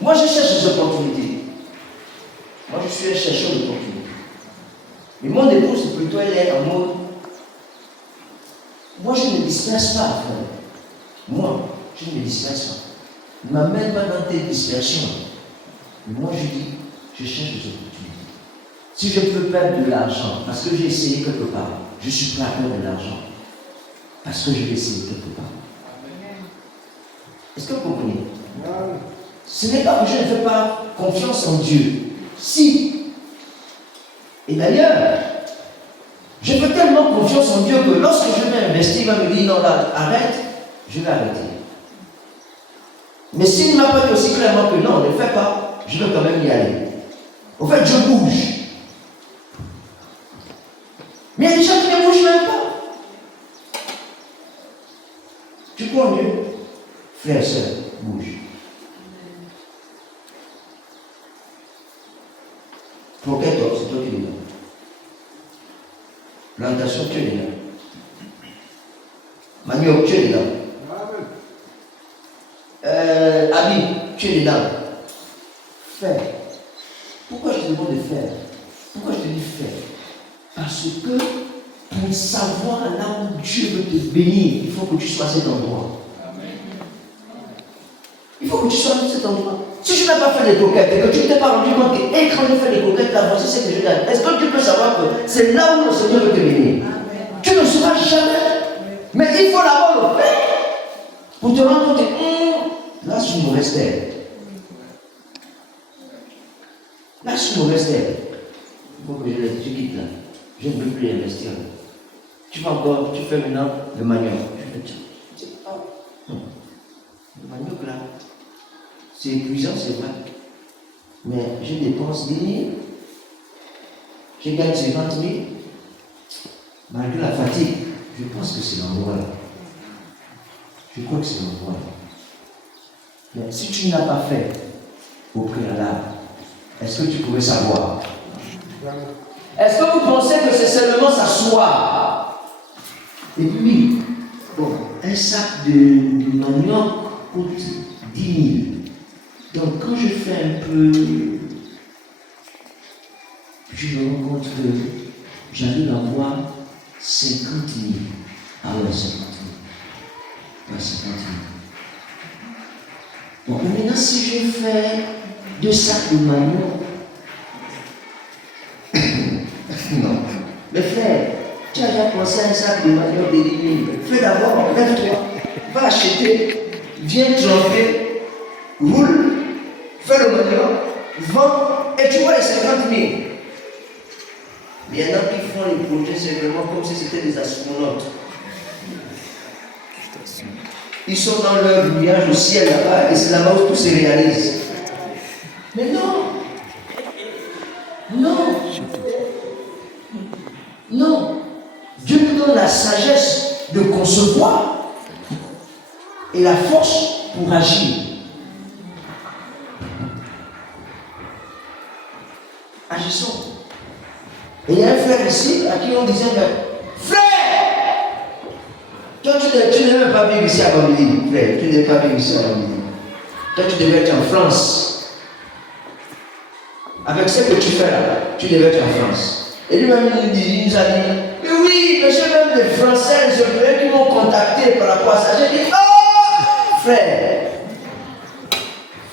Moi, je cherche des opportunités. Moi, je suis un chercheur d'opportunités. Mais mon épouse, plutôt, elle est en mode. Moi, je ne disperse pas, frère. Moi, je ne me disperse pas. Ne m'amène pas dans tes dispersions. Mais moi, je dis, je cherche des opportunités. Si je peux perdre de l'argent, parce que j'ai essayé quelque part, je suis prêt à perdre de l'argent. Parce que je l'ai essayé quelque part. Est-ce que vous comprenez? Ce n'est pas que je ne fais pas confiance en Dieu. Si. Et d'ailleurs, je fais tellement confiance en Dieu que lorsque je vais investir, il va me dire non, là, arrête, je vais arrêter. Mais s'il ne m'a pas dit aussi clairement que non, ne fais pas, je vais quand même y aller. En fait, je bouge. Mais il y a des gens qui ne bougent même pas. Tu crois mieux? Frère et soeur, bouge. Proquet-toi, c'est toi qui es là. Plantation, tu es là. Manioc, tu es là. Habit, tu es là. Faire. Pourquoi je te demande de faire? Pourquoi je te dis faire? Parce que pour savoir là où Dieu veut te bénir, il faut que tu sois à cet endroit. Il faut que tu sois à cet endroit. Si tu n'as pas fait les coquettes et que tu ne t'es pas rendu compte que quand je fais les coquettes, là, voici ce que je gagne. Est-ce que tu peux savoir que c'est là où le Seigneur veut te bénir? Tu ne sauras jamais. Mais il faut d'abord le faire pour te rendre compte que là, c'est une mauvaise terre. Là, c'est une mauvaise terre. Il faut que je quitte là. Je ne veux plus investir. Tu vas encore, tu fais maintenant le manioc. Tu fais le manioc là, c'est épuisant, c'est vrai. Mais je dépense 10 000. Je gagne 50 000. Malgré la fatigue, je pense que c'est l'endroit là. Je crois que c'est l'endroit là. Mais si tu n'as pas fait au préalable, est-ce que tu pouvais savoir? Est-ce que vous pensez que c'est seulement s'asseoir? Et puis, bon, un sac de manioc coûte 10 000. Donc quand je fais un peu, je me rends compte que j'arrive à avoir 50 000. Ah ouais, 50 000. Ouais, 50 000. Bon, maintenant si je fais 2 sacs de manioc, non. Mais frère, tu as déjà pensé à un sac de manioc de 10 000. Fais d'abord, lève-toi, va acheter, viens tremper, roule, fais le manioc, vends, et tu vois les 50 000. Mais il y en a qui font les projets, c'est vraiment comme si c'était des astronautes. Ils sont dans leur voyage au ciel là-bas, et c'est là-bas où tout se réalise. Mais non! Non! Non! Dieu nous donne la sagesse de concevoir et la force pour agir. Agissons. Et il y a un frère frères ici à qui on disait, frère, toi tu n'es même pas vivre ici à Bambili, frère, tu n'es pas vivre ici à Bambili. Toi tu devais être en France. Avec ce que tu fais là, tu devais être en France. Et lui-même il nous a dit, mais oui, monsieur, même les Français, les Européens qui m'ont contacté par rapport à ça, j'ai dit, oh frère, il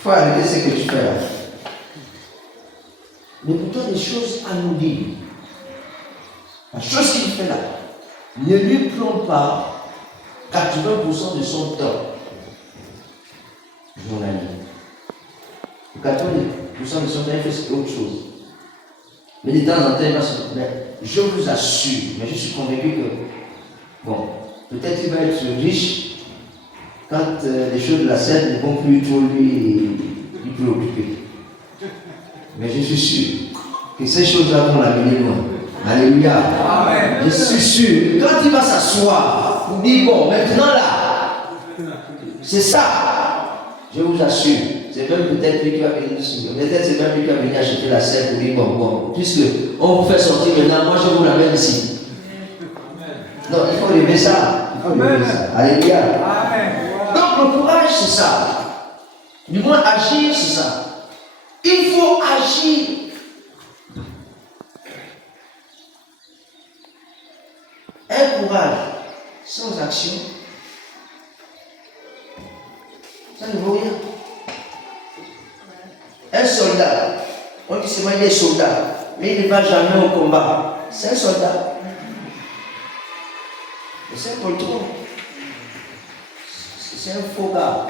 faut arrêter ce que tu fais là. Mais plutôt des choses à nous dire. La chose qu'il fait là, ne lui prend pas 80% de son temps. Mon ami. 80% de son temps, il fait autre chose. Mais de temps en temps, il va se dire, je vous assure, mais je suis convaincu que, bon, peut-être qu'il va être riche quand les choses de la scène ne vont plus trop lui préoccuper. Mais je suis sûr que ces choses-là vont l'amener loin. Alléluia. Amen. Je suis sûr. Quand il va s'asseoir, pour dire, bon, maintenant là, c'est ça. Je vous assure. C'est même peut-être lui qui va venir nous. Peut-être c'est même lui qui va venir acheter la scène pour dire, bon, puisque on vous fait sortir maintenant, moi je vous l'amène ici. Non, il faut rêver ça. Il faut rêver ça. Alléluia. Amen. Donc le courage, c'est ça. Du moins, agir, c'est ça. Il faut agir. Un courage sans action, ça ne vaut rien. Un soldat, on dit c'est moi il est soldat, mais il ne va jamais au combat. C'est un soldat. C'est un poltron. C'est un faux gars.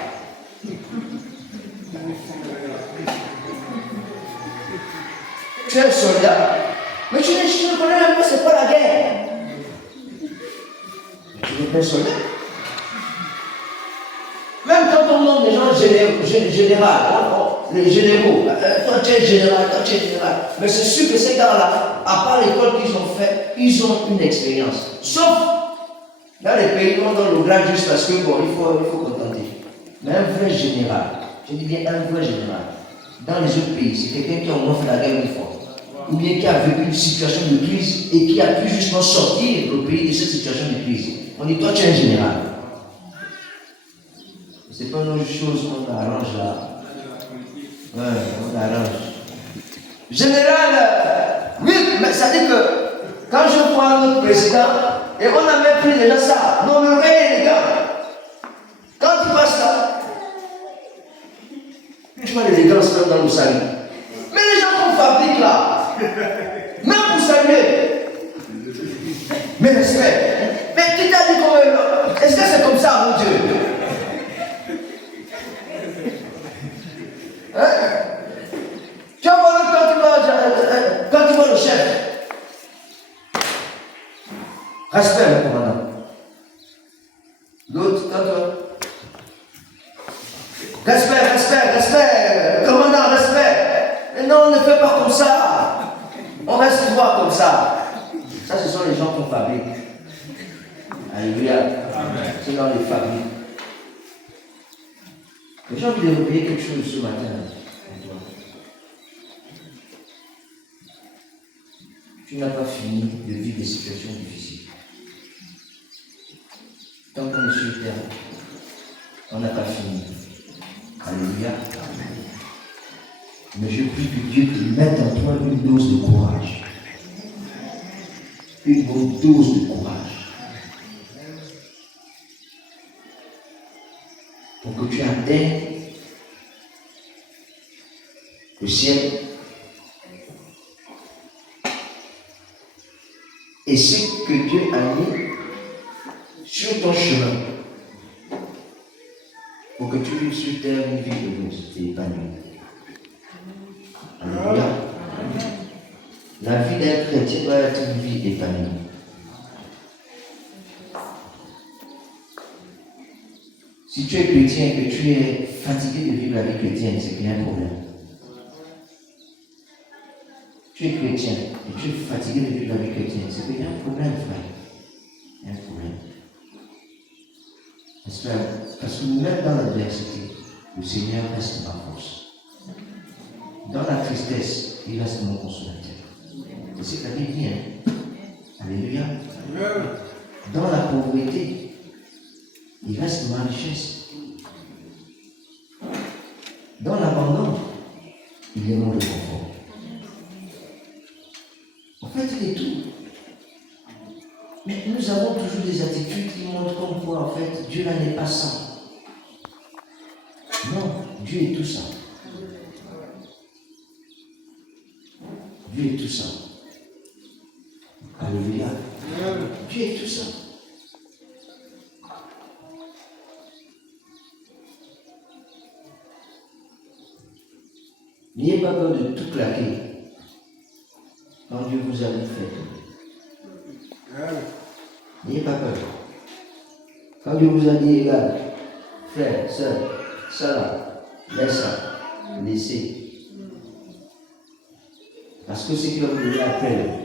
Tu es un soldat, mais tu ne connais même pas c'est pas la guerre. Tu n'es pas un soldat. Même quand on nomme des gens généraux, les généraux, toi tu es général, toi tu es général. Mais c'est sûr que ces gars-là, à part l'école qu'ils ont fait, ils ont une expérience. Sauf dans les pays où on donne le grade juste parce que bon, il faut contenter. Mais un vrai général, je dis bien un vrai général, dans les autres pays, c'est quelqu'un qui a au moins fait la guerre une fois. Ou bien qui a vécu une situation de crise et qui a pu justement sortir le pays de cette situation de crise. On dit, toi tu es un général. C'est pas une autre chose qu'on arrange là. Ouais, on arrange. Général, oui, mais ça dit que quand je prends notre président, et on a même pris déjà ça, non mais regardez les gars, quand tu passes là, tu vois l'élégance même dans le salut. Mais les gens qu'on fabrique là, même pour saluer, mais respect. Mais qui t'a dit comment, est-ce que c'est comme ça, mon Dieu? Hein? Tu vas voir quand tu vois le chef. Respect, mon commandant. L'autre, quand respect, commandant, respect. Mais non, on ne fait pas comme ça. On reste droit comme ça. Ça, ce sont les gens qu'on fabrique. Alléluia. C'est dans les fabriques. Les gens qui devaient payer quelque chose ce matin. Tu n'as pas fini de vivre des situations difficiles. Tant qu'on est sur terre, on n'a pas fini. Alléluia. Mais je prie que Dieu te mette en toi une dose de courage. Une bonne dose de courage. Pour que tu atteignes le ciel. Et ce que Dieu a mis sur ton chemin pour que tu vives sur terre une vie heureuse et épanouie. Alléluia. La vie d'un chrétien doit être une vie épanouie. Si tu es chrétien et que tu es fatigué de vivre la vie chrétienne, c'est qu'il y a un problème. Tu es chrétien et tu es fatigué de vivre la vie chrétienne, c'est qu'il y a un problème, frère. Il y a un problème. Parce que même dans l'adversité, le Seigneur reste ma force. Dans la tristesse, il reste mon consolateur. C'est ce que la Bible dit. Alléluia. Dans la pauvreté, il reste ma richesse. Dans l'abandon, il est mon confort. En fait, il est tout. Mais nous avons toujours des attitudes qui montrent comme quoi, en fait, Dieu là n'est pas ça. Non, Dieu est tout ça. Dieu est tout ça. Alléluia. Dieu est tout ça. N'ayez pas peur de tout claquer quand Dieu vous a dit faire. N'ayez pas peur. Quand Dieu vous a dit, regarde, frère, soeur, ça là, laisse ça, laissez. Parce que ce qui va vous donner après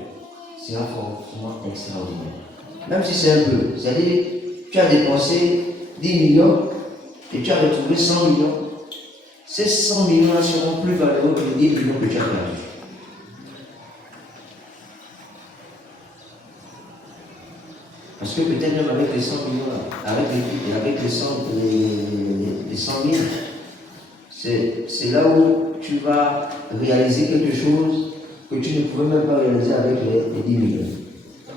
sera forcément extraordinaire. Même si c'est un peu. C'est-à-dire, tu as dépensé 10 millions et tu as retrouvé 100 millions. Ces 100 millions seront plus valeureux que les 10 millions que tu as perdu. Parce que peut-être même avec les 100 millions, avec les 100 000, c'est là où tu vas réaliser quelque chose que tu ne pouvais même pas réaliser avec les 10 millions.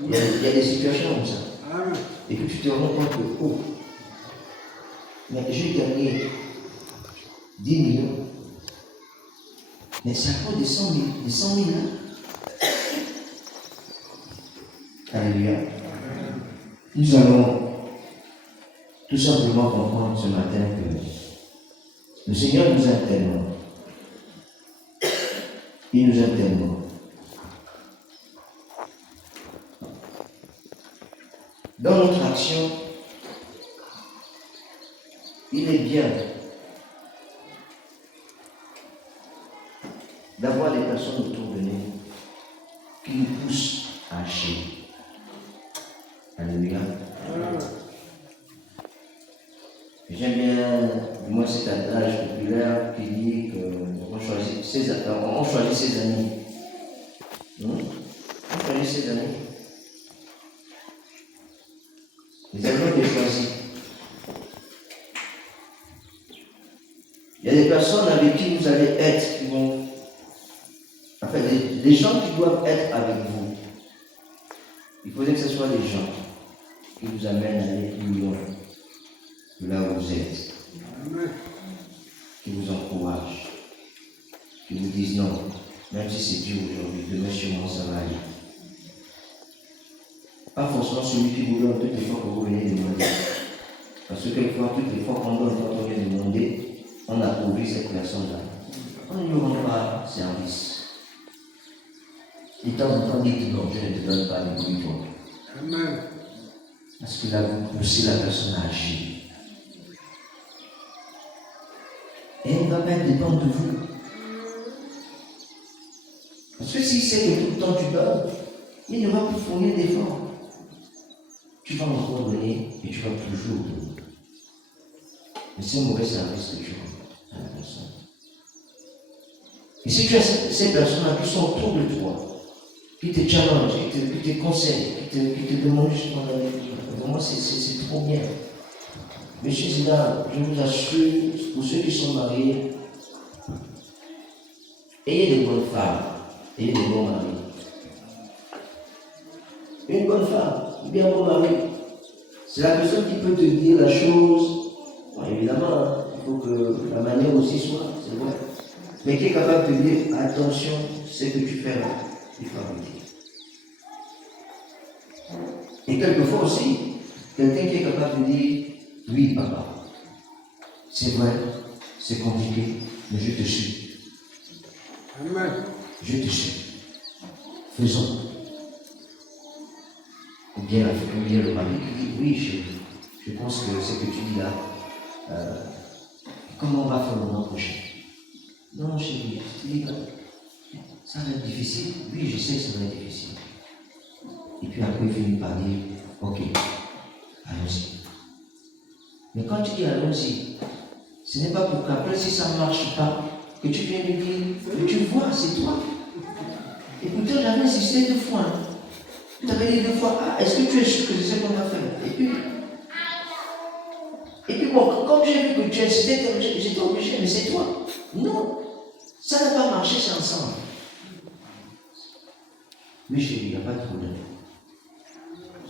Il y a des situations comme ça. Et que tu te rends compte que, oh, mais j'ai gagné 10 millions. Mais c'est à cause des 100 000 là. Alléluia. Nous allons tout simplement comprendre ce matin que le Seigneur nous aime tellement. Il nous aime tellement. Dans notre action, il est bien d'avoir des personnes autour de nous qui nous poussent à agir. Alléluia. J'aime bien, moi, cet adage populaire qui dit qu'on choisit ses amis. On choisit ses amis. Les amis, on les choisit. Il y a des personnes avec qui vous allez être, qui vont. Enfin, les gens qui doivent être avec vous. Il faudrait que ce soit des gens qui vous amènent à aller plus loin de là où vous êtes. Qui vous encouragent. Qui vous disent non, même si c'est dur aujourd'hui, demain sûrement ça va aller. Pas forcément celui qui vous donne toutes les fois que vous venez demander. Parce que quelquefois, toutes les fois qu'on donne quand on vient demander, on appauvrit cette personne-là. On ne lui rend pas service. De temps en temps, dites non, je ne te donne pas de bruit. Amen. Parce que là, vous poussez la personne à agir. Et elle ne va pas dépendre de vous. Parce que s'il sait que tout le temps tu donnes, il ne va plus fournir d'efforts. Tu vas encore donner et tu vas toujours donner. Mais c'est un mauvais service que tu rends à la personne. Et si tu as ces personnes-là qui sont autour de toi, qui te challenge, qui te conseille, qui te demande justement d'aller plus loin. Vraiment, c'est trop bien. Monsieur Zidane, je vous assure, pour ceux qui sont mariés, ayez des bonnes femmes, ayez des bons maris. Une bonne femme, ou bien un bon mari, c'est la personne qui peut te dire la chose. Bon, évidemment, il faut que la manière aussi soit, c'est vrai. Mais qui est capable de dire attention, ce que tu fais là. Il faut arrêter. Et quelquefois aussi, quelqu'un qui est capable de dire oui, papa, c'est vrai, c'est compliqué, mais je te suis. Amen. Je te suis. Faisons. Ou bien le mari qui dit oui, chérie, je pense que ce que tu dis là, comment on va faire le mois prochain? Non, chérie, je te dis ça va être difficile. Oui, je sais que ça va être difficile. Et puis après, il finit par dire, ok, allons-y. Mais quand tu dis allons-y, ce n'est pas pour qu'après, si ça ne marche pas, que tu viens lui dire, mais tu vois, c'est toi. Et pourtant, j'avais insisté 2 fois. Tu t'avais dit 2 fois, ah, est-ce que tu es sûr que c'est ce qu'on a fait? Et puis bon, comme j'ai vu que tu insistais, j'étais obligé, mais c'est toi. Non, ça n'a pas marché, c'est ensemble. Mais chérie, il n'y a pas de problème.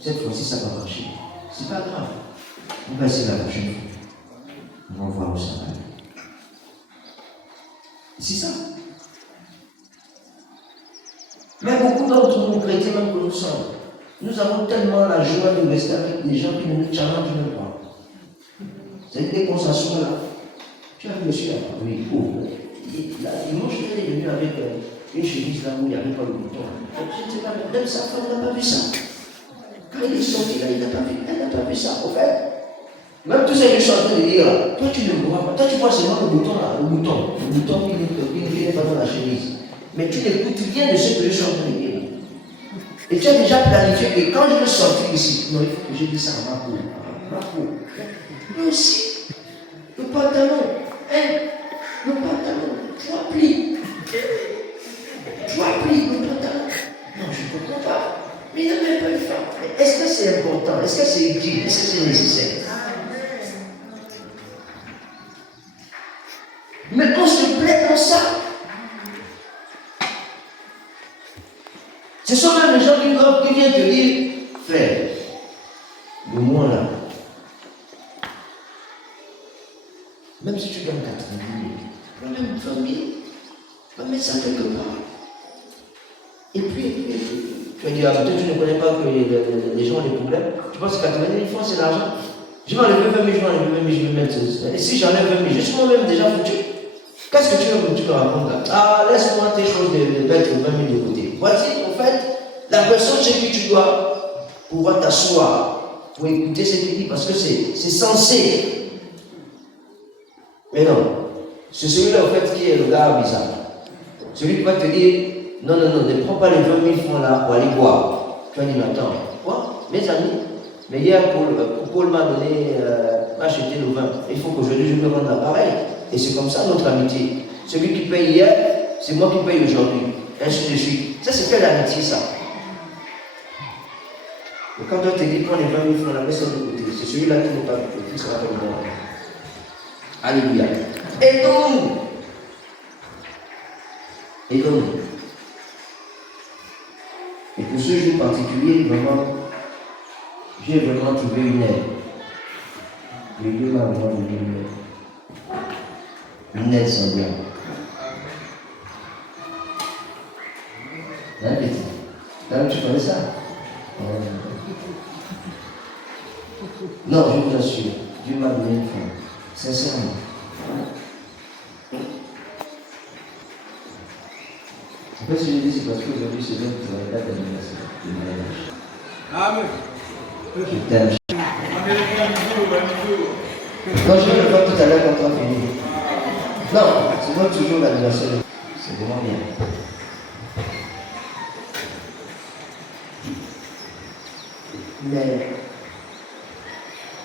Cette fois-ci, ça va marcher. C'est pas grave. On va essayer la prochaine fois. On va voir où ça va aller. C'est ça. Mais beaucoup d'entre nous, chrétiens, même que nous sommes, nous avons tellement la joie de rester avec des gens qui ne nous challengent même pas. C'est dès qu'on s'assoit là. Tu as vu monsieur là? Oui, oh. Dimanche, il est venu avec une chemise là où il n'y avait pas le bouton. Je ne sais pas, même sa femme n'a pas vu ça. Quand il est sorti là, elle n'a pas vu ça. Au fait, même tout ce que je suis en train de dire là, toi tu ne vois pas. Toi tu vois seulement le bouton là, le bouton qui n'est pas dans la chemise. Mais tu n'écoutes rien de ce que je suis en train de dire. Et tu as déjà planifié que quand je vais sortir ici, non, il faut que j'ai dit ça à ma peau. Ma peau. Mais aussi, le pantalon, le pantalon, 3 plis. 3 plis, le pantalon. Non, je ne comprends pas. Mais il n'a même pas eu faim. Est-ce que c'est important? Est-ce que c'est utile? Est-ce que c'est nécessaire? Mais on se plaît dans ça. Ce sont même les gens qui viennent te dire, frère, le mois là, même si tu gagnes 4 000, même 20 000, va mettre ça quelque part. Et puis, tu vas dire, ah, toi tu ne connais pas que les gens ont des problèmes. Tu penses que 80 000 francs c'est l'argent? Je vais enlever 20 000, je vais enlever 20 000, je vais mettre ça. Et si j'enlève 20 000, je suis moi-même déjà foutu. Qu'est-ce que tu me racontes là? Ah, laisse-moi tes choses de mettre 20 000 de côté. Voici, en fait, la personne chez qui tu dois pouvoir t'asseoir pour écouter ce qu'il dit, parce que c'est censé. Mais non, c'est celui-là, en fait, qui est le gars bizarre. Celui qui va te dire, non, ne prends pas les 20 000 francs là pour aller boire. Tu vas dire, mais attends, quoi? Mes amis, mais hier, Paul m'a donné, m'a acheté le vin. Il faut qu'aujourd'hui, je me rende l'appareil. Et c'est comme ça notre amitié. Celui qui paye hier, c'est moi qui paye aujourd'hui. Ainsi de suite. Ça, c'est quelle amitié, ça? Et quand on te dit, prends les 20 000 francs, la mets ça de côté. C'est celui-là qui n'est pas du qui sera comme moi. Alléluia. Aidons-nous. Aidons-nous. Et pour ce jour particulier, vraiment, j'ai vraiment trouvé une aide. Le Dieu m'a vraiment donné une aide. Une aide semblable. Hein, petit? Là, tu connais ça? Non, je vous assure, Dieu m'a donné une femme. Sincèrement. En fait, si je dis c'est parce qu'aujourd'hui, c'est donc la date d'anniversaire de mariage. Amen. Je t'aime. Non, je vais le faire tout à l'heure quand on finit. Non, c'est donc toujours l'anniversaire. C'est vraiment bien. Mais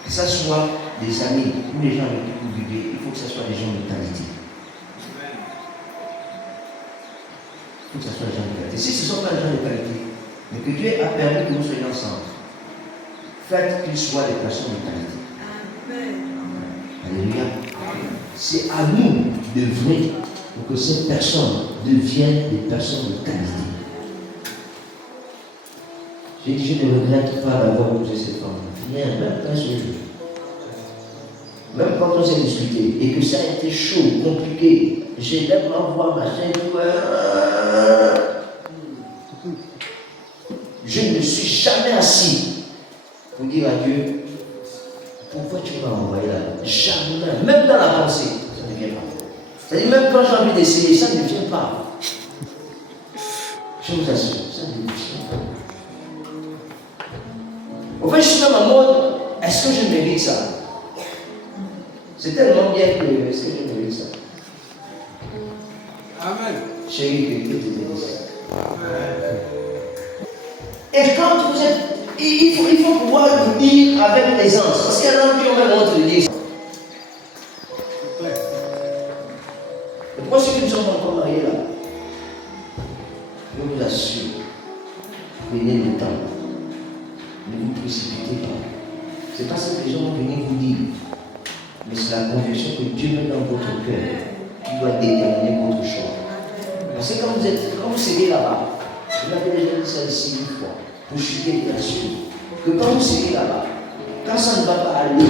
que ce soit des amis ou des gens avec qui vous vivez, il faut que ce soit des gens de qualité. Il faut que ce soit des gens de qualité. Si ce ne sont pas des gens de qualité, mais que Dieu a permis que nous soyons ensemble, faites qu'ils soient des personnes de qualité. Alléluia. C'est à nous d'œuvrer pour que ces personnes deviennent des personnes de qualité. J'ai dit, je ne regrette pas d'avoir épousé cette femme. Rien, même un seul jour. Même quand on s'est discuté et que ça a été chaud, compliqué, j'ai même m'envoie machin, je ne me suis jamais assis pour dire à Dieu, pourquoi tu m'as envoyé là? Jamais, même dans la pensée, ça ne vient pas. C'est-à-dire, même quand j'ai envie d'essayer, ça ne vient pas. Je vous assure, ça ne vient pas. En fait, je suis dans ma mode, est-ce que je mérite ça? C'est tellement bien que, est-ce que je mérite ça? Amen. Chérie, que Dieu te bénisse. Et quand vous êtes, il faut pouvoir le dire avec aisance. Parce qu'il y en a qui ont même honte de dire ça. Et pourquoi ceux qui ne sont pas encore mariés là? Je vous assure, prenez le temps. Ce n'est pas ce que les gens vont venir vous dire, mais c'est la conviction que Dieu met dans votre cœur qui doit déterminer votre choix. Parce que quand vous serez là-bas, je l'avais déjà dit ça ici une fois, pour chuter là-dessus, que quand vous serez là-bas, quand ça ne va pas aller,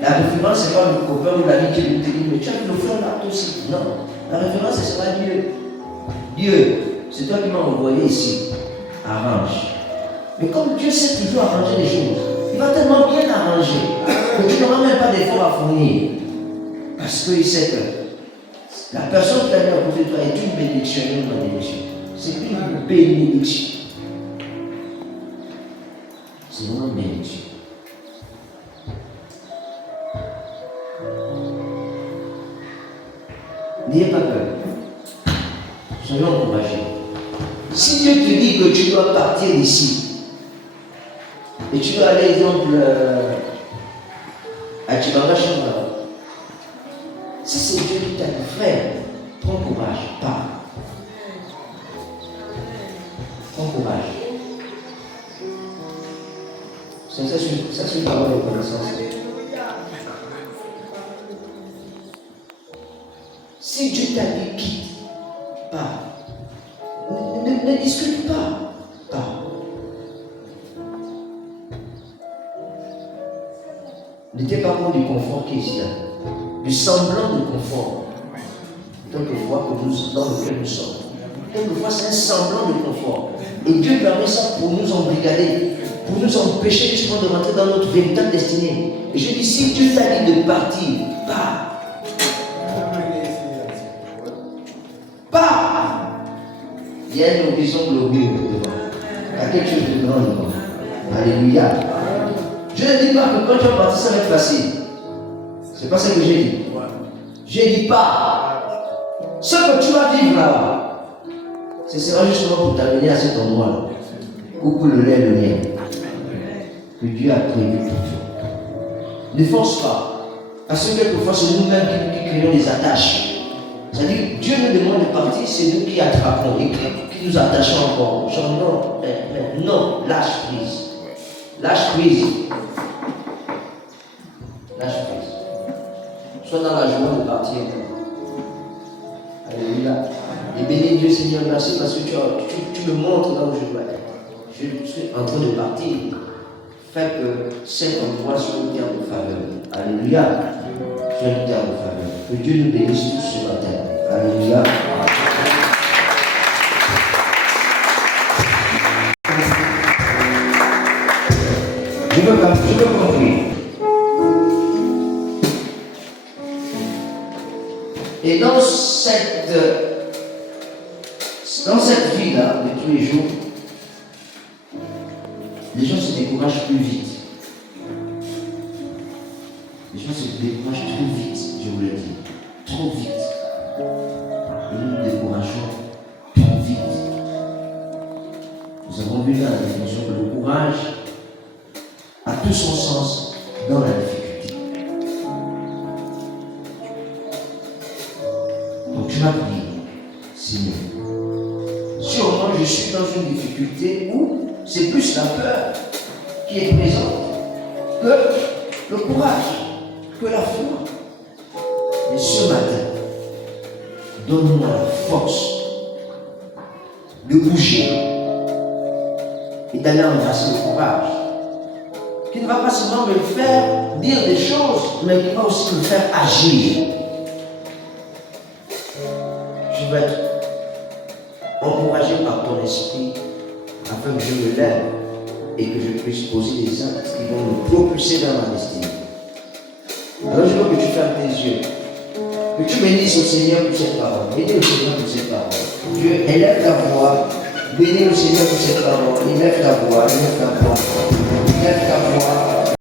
la référence, ce n'est pas le copain ou l'ami qui vous dit, mais tu as vu le frère là aussi. Non, la référence, ce sera Dieu. Dieu, c'est toi qui m'as envoyé ici. Arrange. Mais comme Dieu sait toujours arranger les choses, il va tellement bien arranger que tu n'auras même pas d'effort à fournir. Parce qu'il sait que la personne qui a mis à côté de toi est une bénédiction et une malédiction. C'est une bénédiction. C'est vraiment une bénédiction. N'ayez pas peur. Soyons encouragés. Si Dieu te dit que tu dois partir d'ici, et tu dois aller, exemple, à Tibanga-Chamba, si c'est Dieu qui t'a dit, frère, prends courage, pars. Prends courage. Ça c'est une parole de connaissance. Si Dieu t'a dit quitte, pars. Ne discute pas. Pars. Ne tiens pas compte du confort qui est ici, là. Du semblant de confort. Quelquefois dans lequel nous sommes. Quelquefois c'est un semblant de confort. Et Dieu permet ça pour nous embrigader, pour nous empêcher justement de rentrer dans notre véritable destinée. Et je dis, si Dieu t'a dit de partir, pars. Il y a une horizon glorieuse devant. Il y a quelque chose de grand devant. Alléluia. Je ne dis pas que quand tu vas partir, ça va être facile. C'est pas ce que j'ai dit. Je dis pas. Ce que tu vas vivre là-bas, ce sera justement pour t'amener à cet endroit-là. Où que le lait le lien. Que Dieu a prévu pour toi. Ne force pas. Parce que quelquefois, c'est nous-mêmes qui créons les attaches. C'est-à-dire que Dieu nous demande de partir, c'est nous qui attrapons et qui nous attachons encore. Genre non, non, lâche prise. Lâche prise. Lâche prise. Sois dans la joie de partir. Alléluia. Et bénis Dieu Seigneur, merci parce que tu me montres là où je dois être. Je suis en train de partir. Fais que cet endroit soit une terre de faveur. Alléluia. Soit une terre de faveur. Que Dieu nous bénisse tous ce matin. Alléluia. Je veux conclure. Et dans cette vie-là, de tous les jours, les gens se découragent plus vite. Les gens se découragent trop vite, je vous le dis. Trop vite. Et nous nous décourageons trop vite. Nous avons vu là la définition que le courage a tout son sens dans la difficulté. Donc tu vas dire, Seigneur, sûrement je suis dans une difficulté où c'est plus la peur qui est présente que le courage, que la foi. Et ce matin, donne-moi la force de bouger et d'aller embrasser le courage, qui ne va pas seulement me faire dire des choses, mais qui va aussi me faire agir. Je vais être encouragé par ton esprit afin que je me lève et que je puisse poser des actes qui vont me propulser dans ma destinée. Alors je veux que tu fermes tes yeux, que tu bénisses au Seigneur pour cette parole. Bénis au Seigneur pour cette parole. Dieu, élève ta voix. Bénis au Seigneur pour cette parole. Élève ta voix, élève ta voix. Élève ta voix.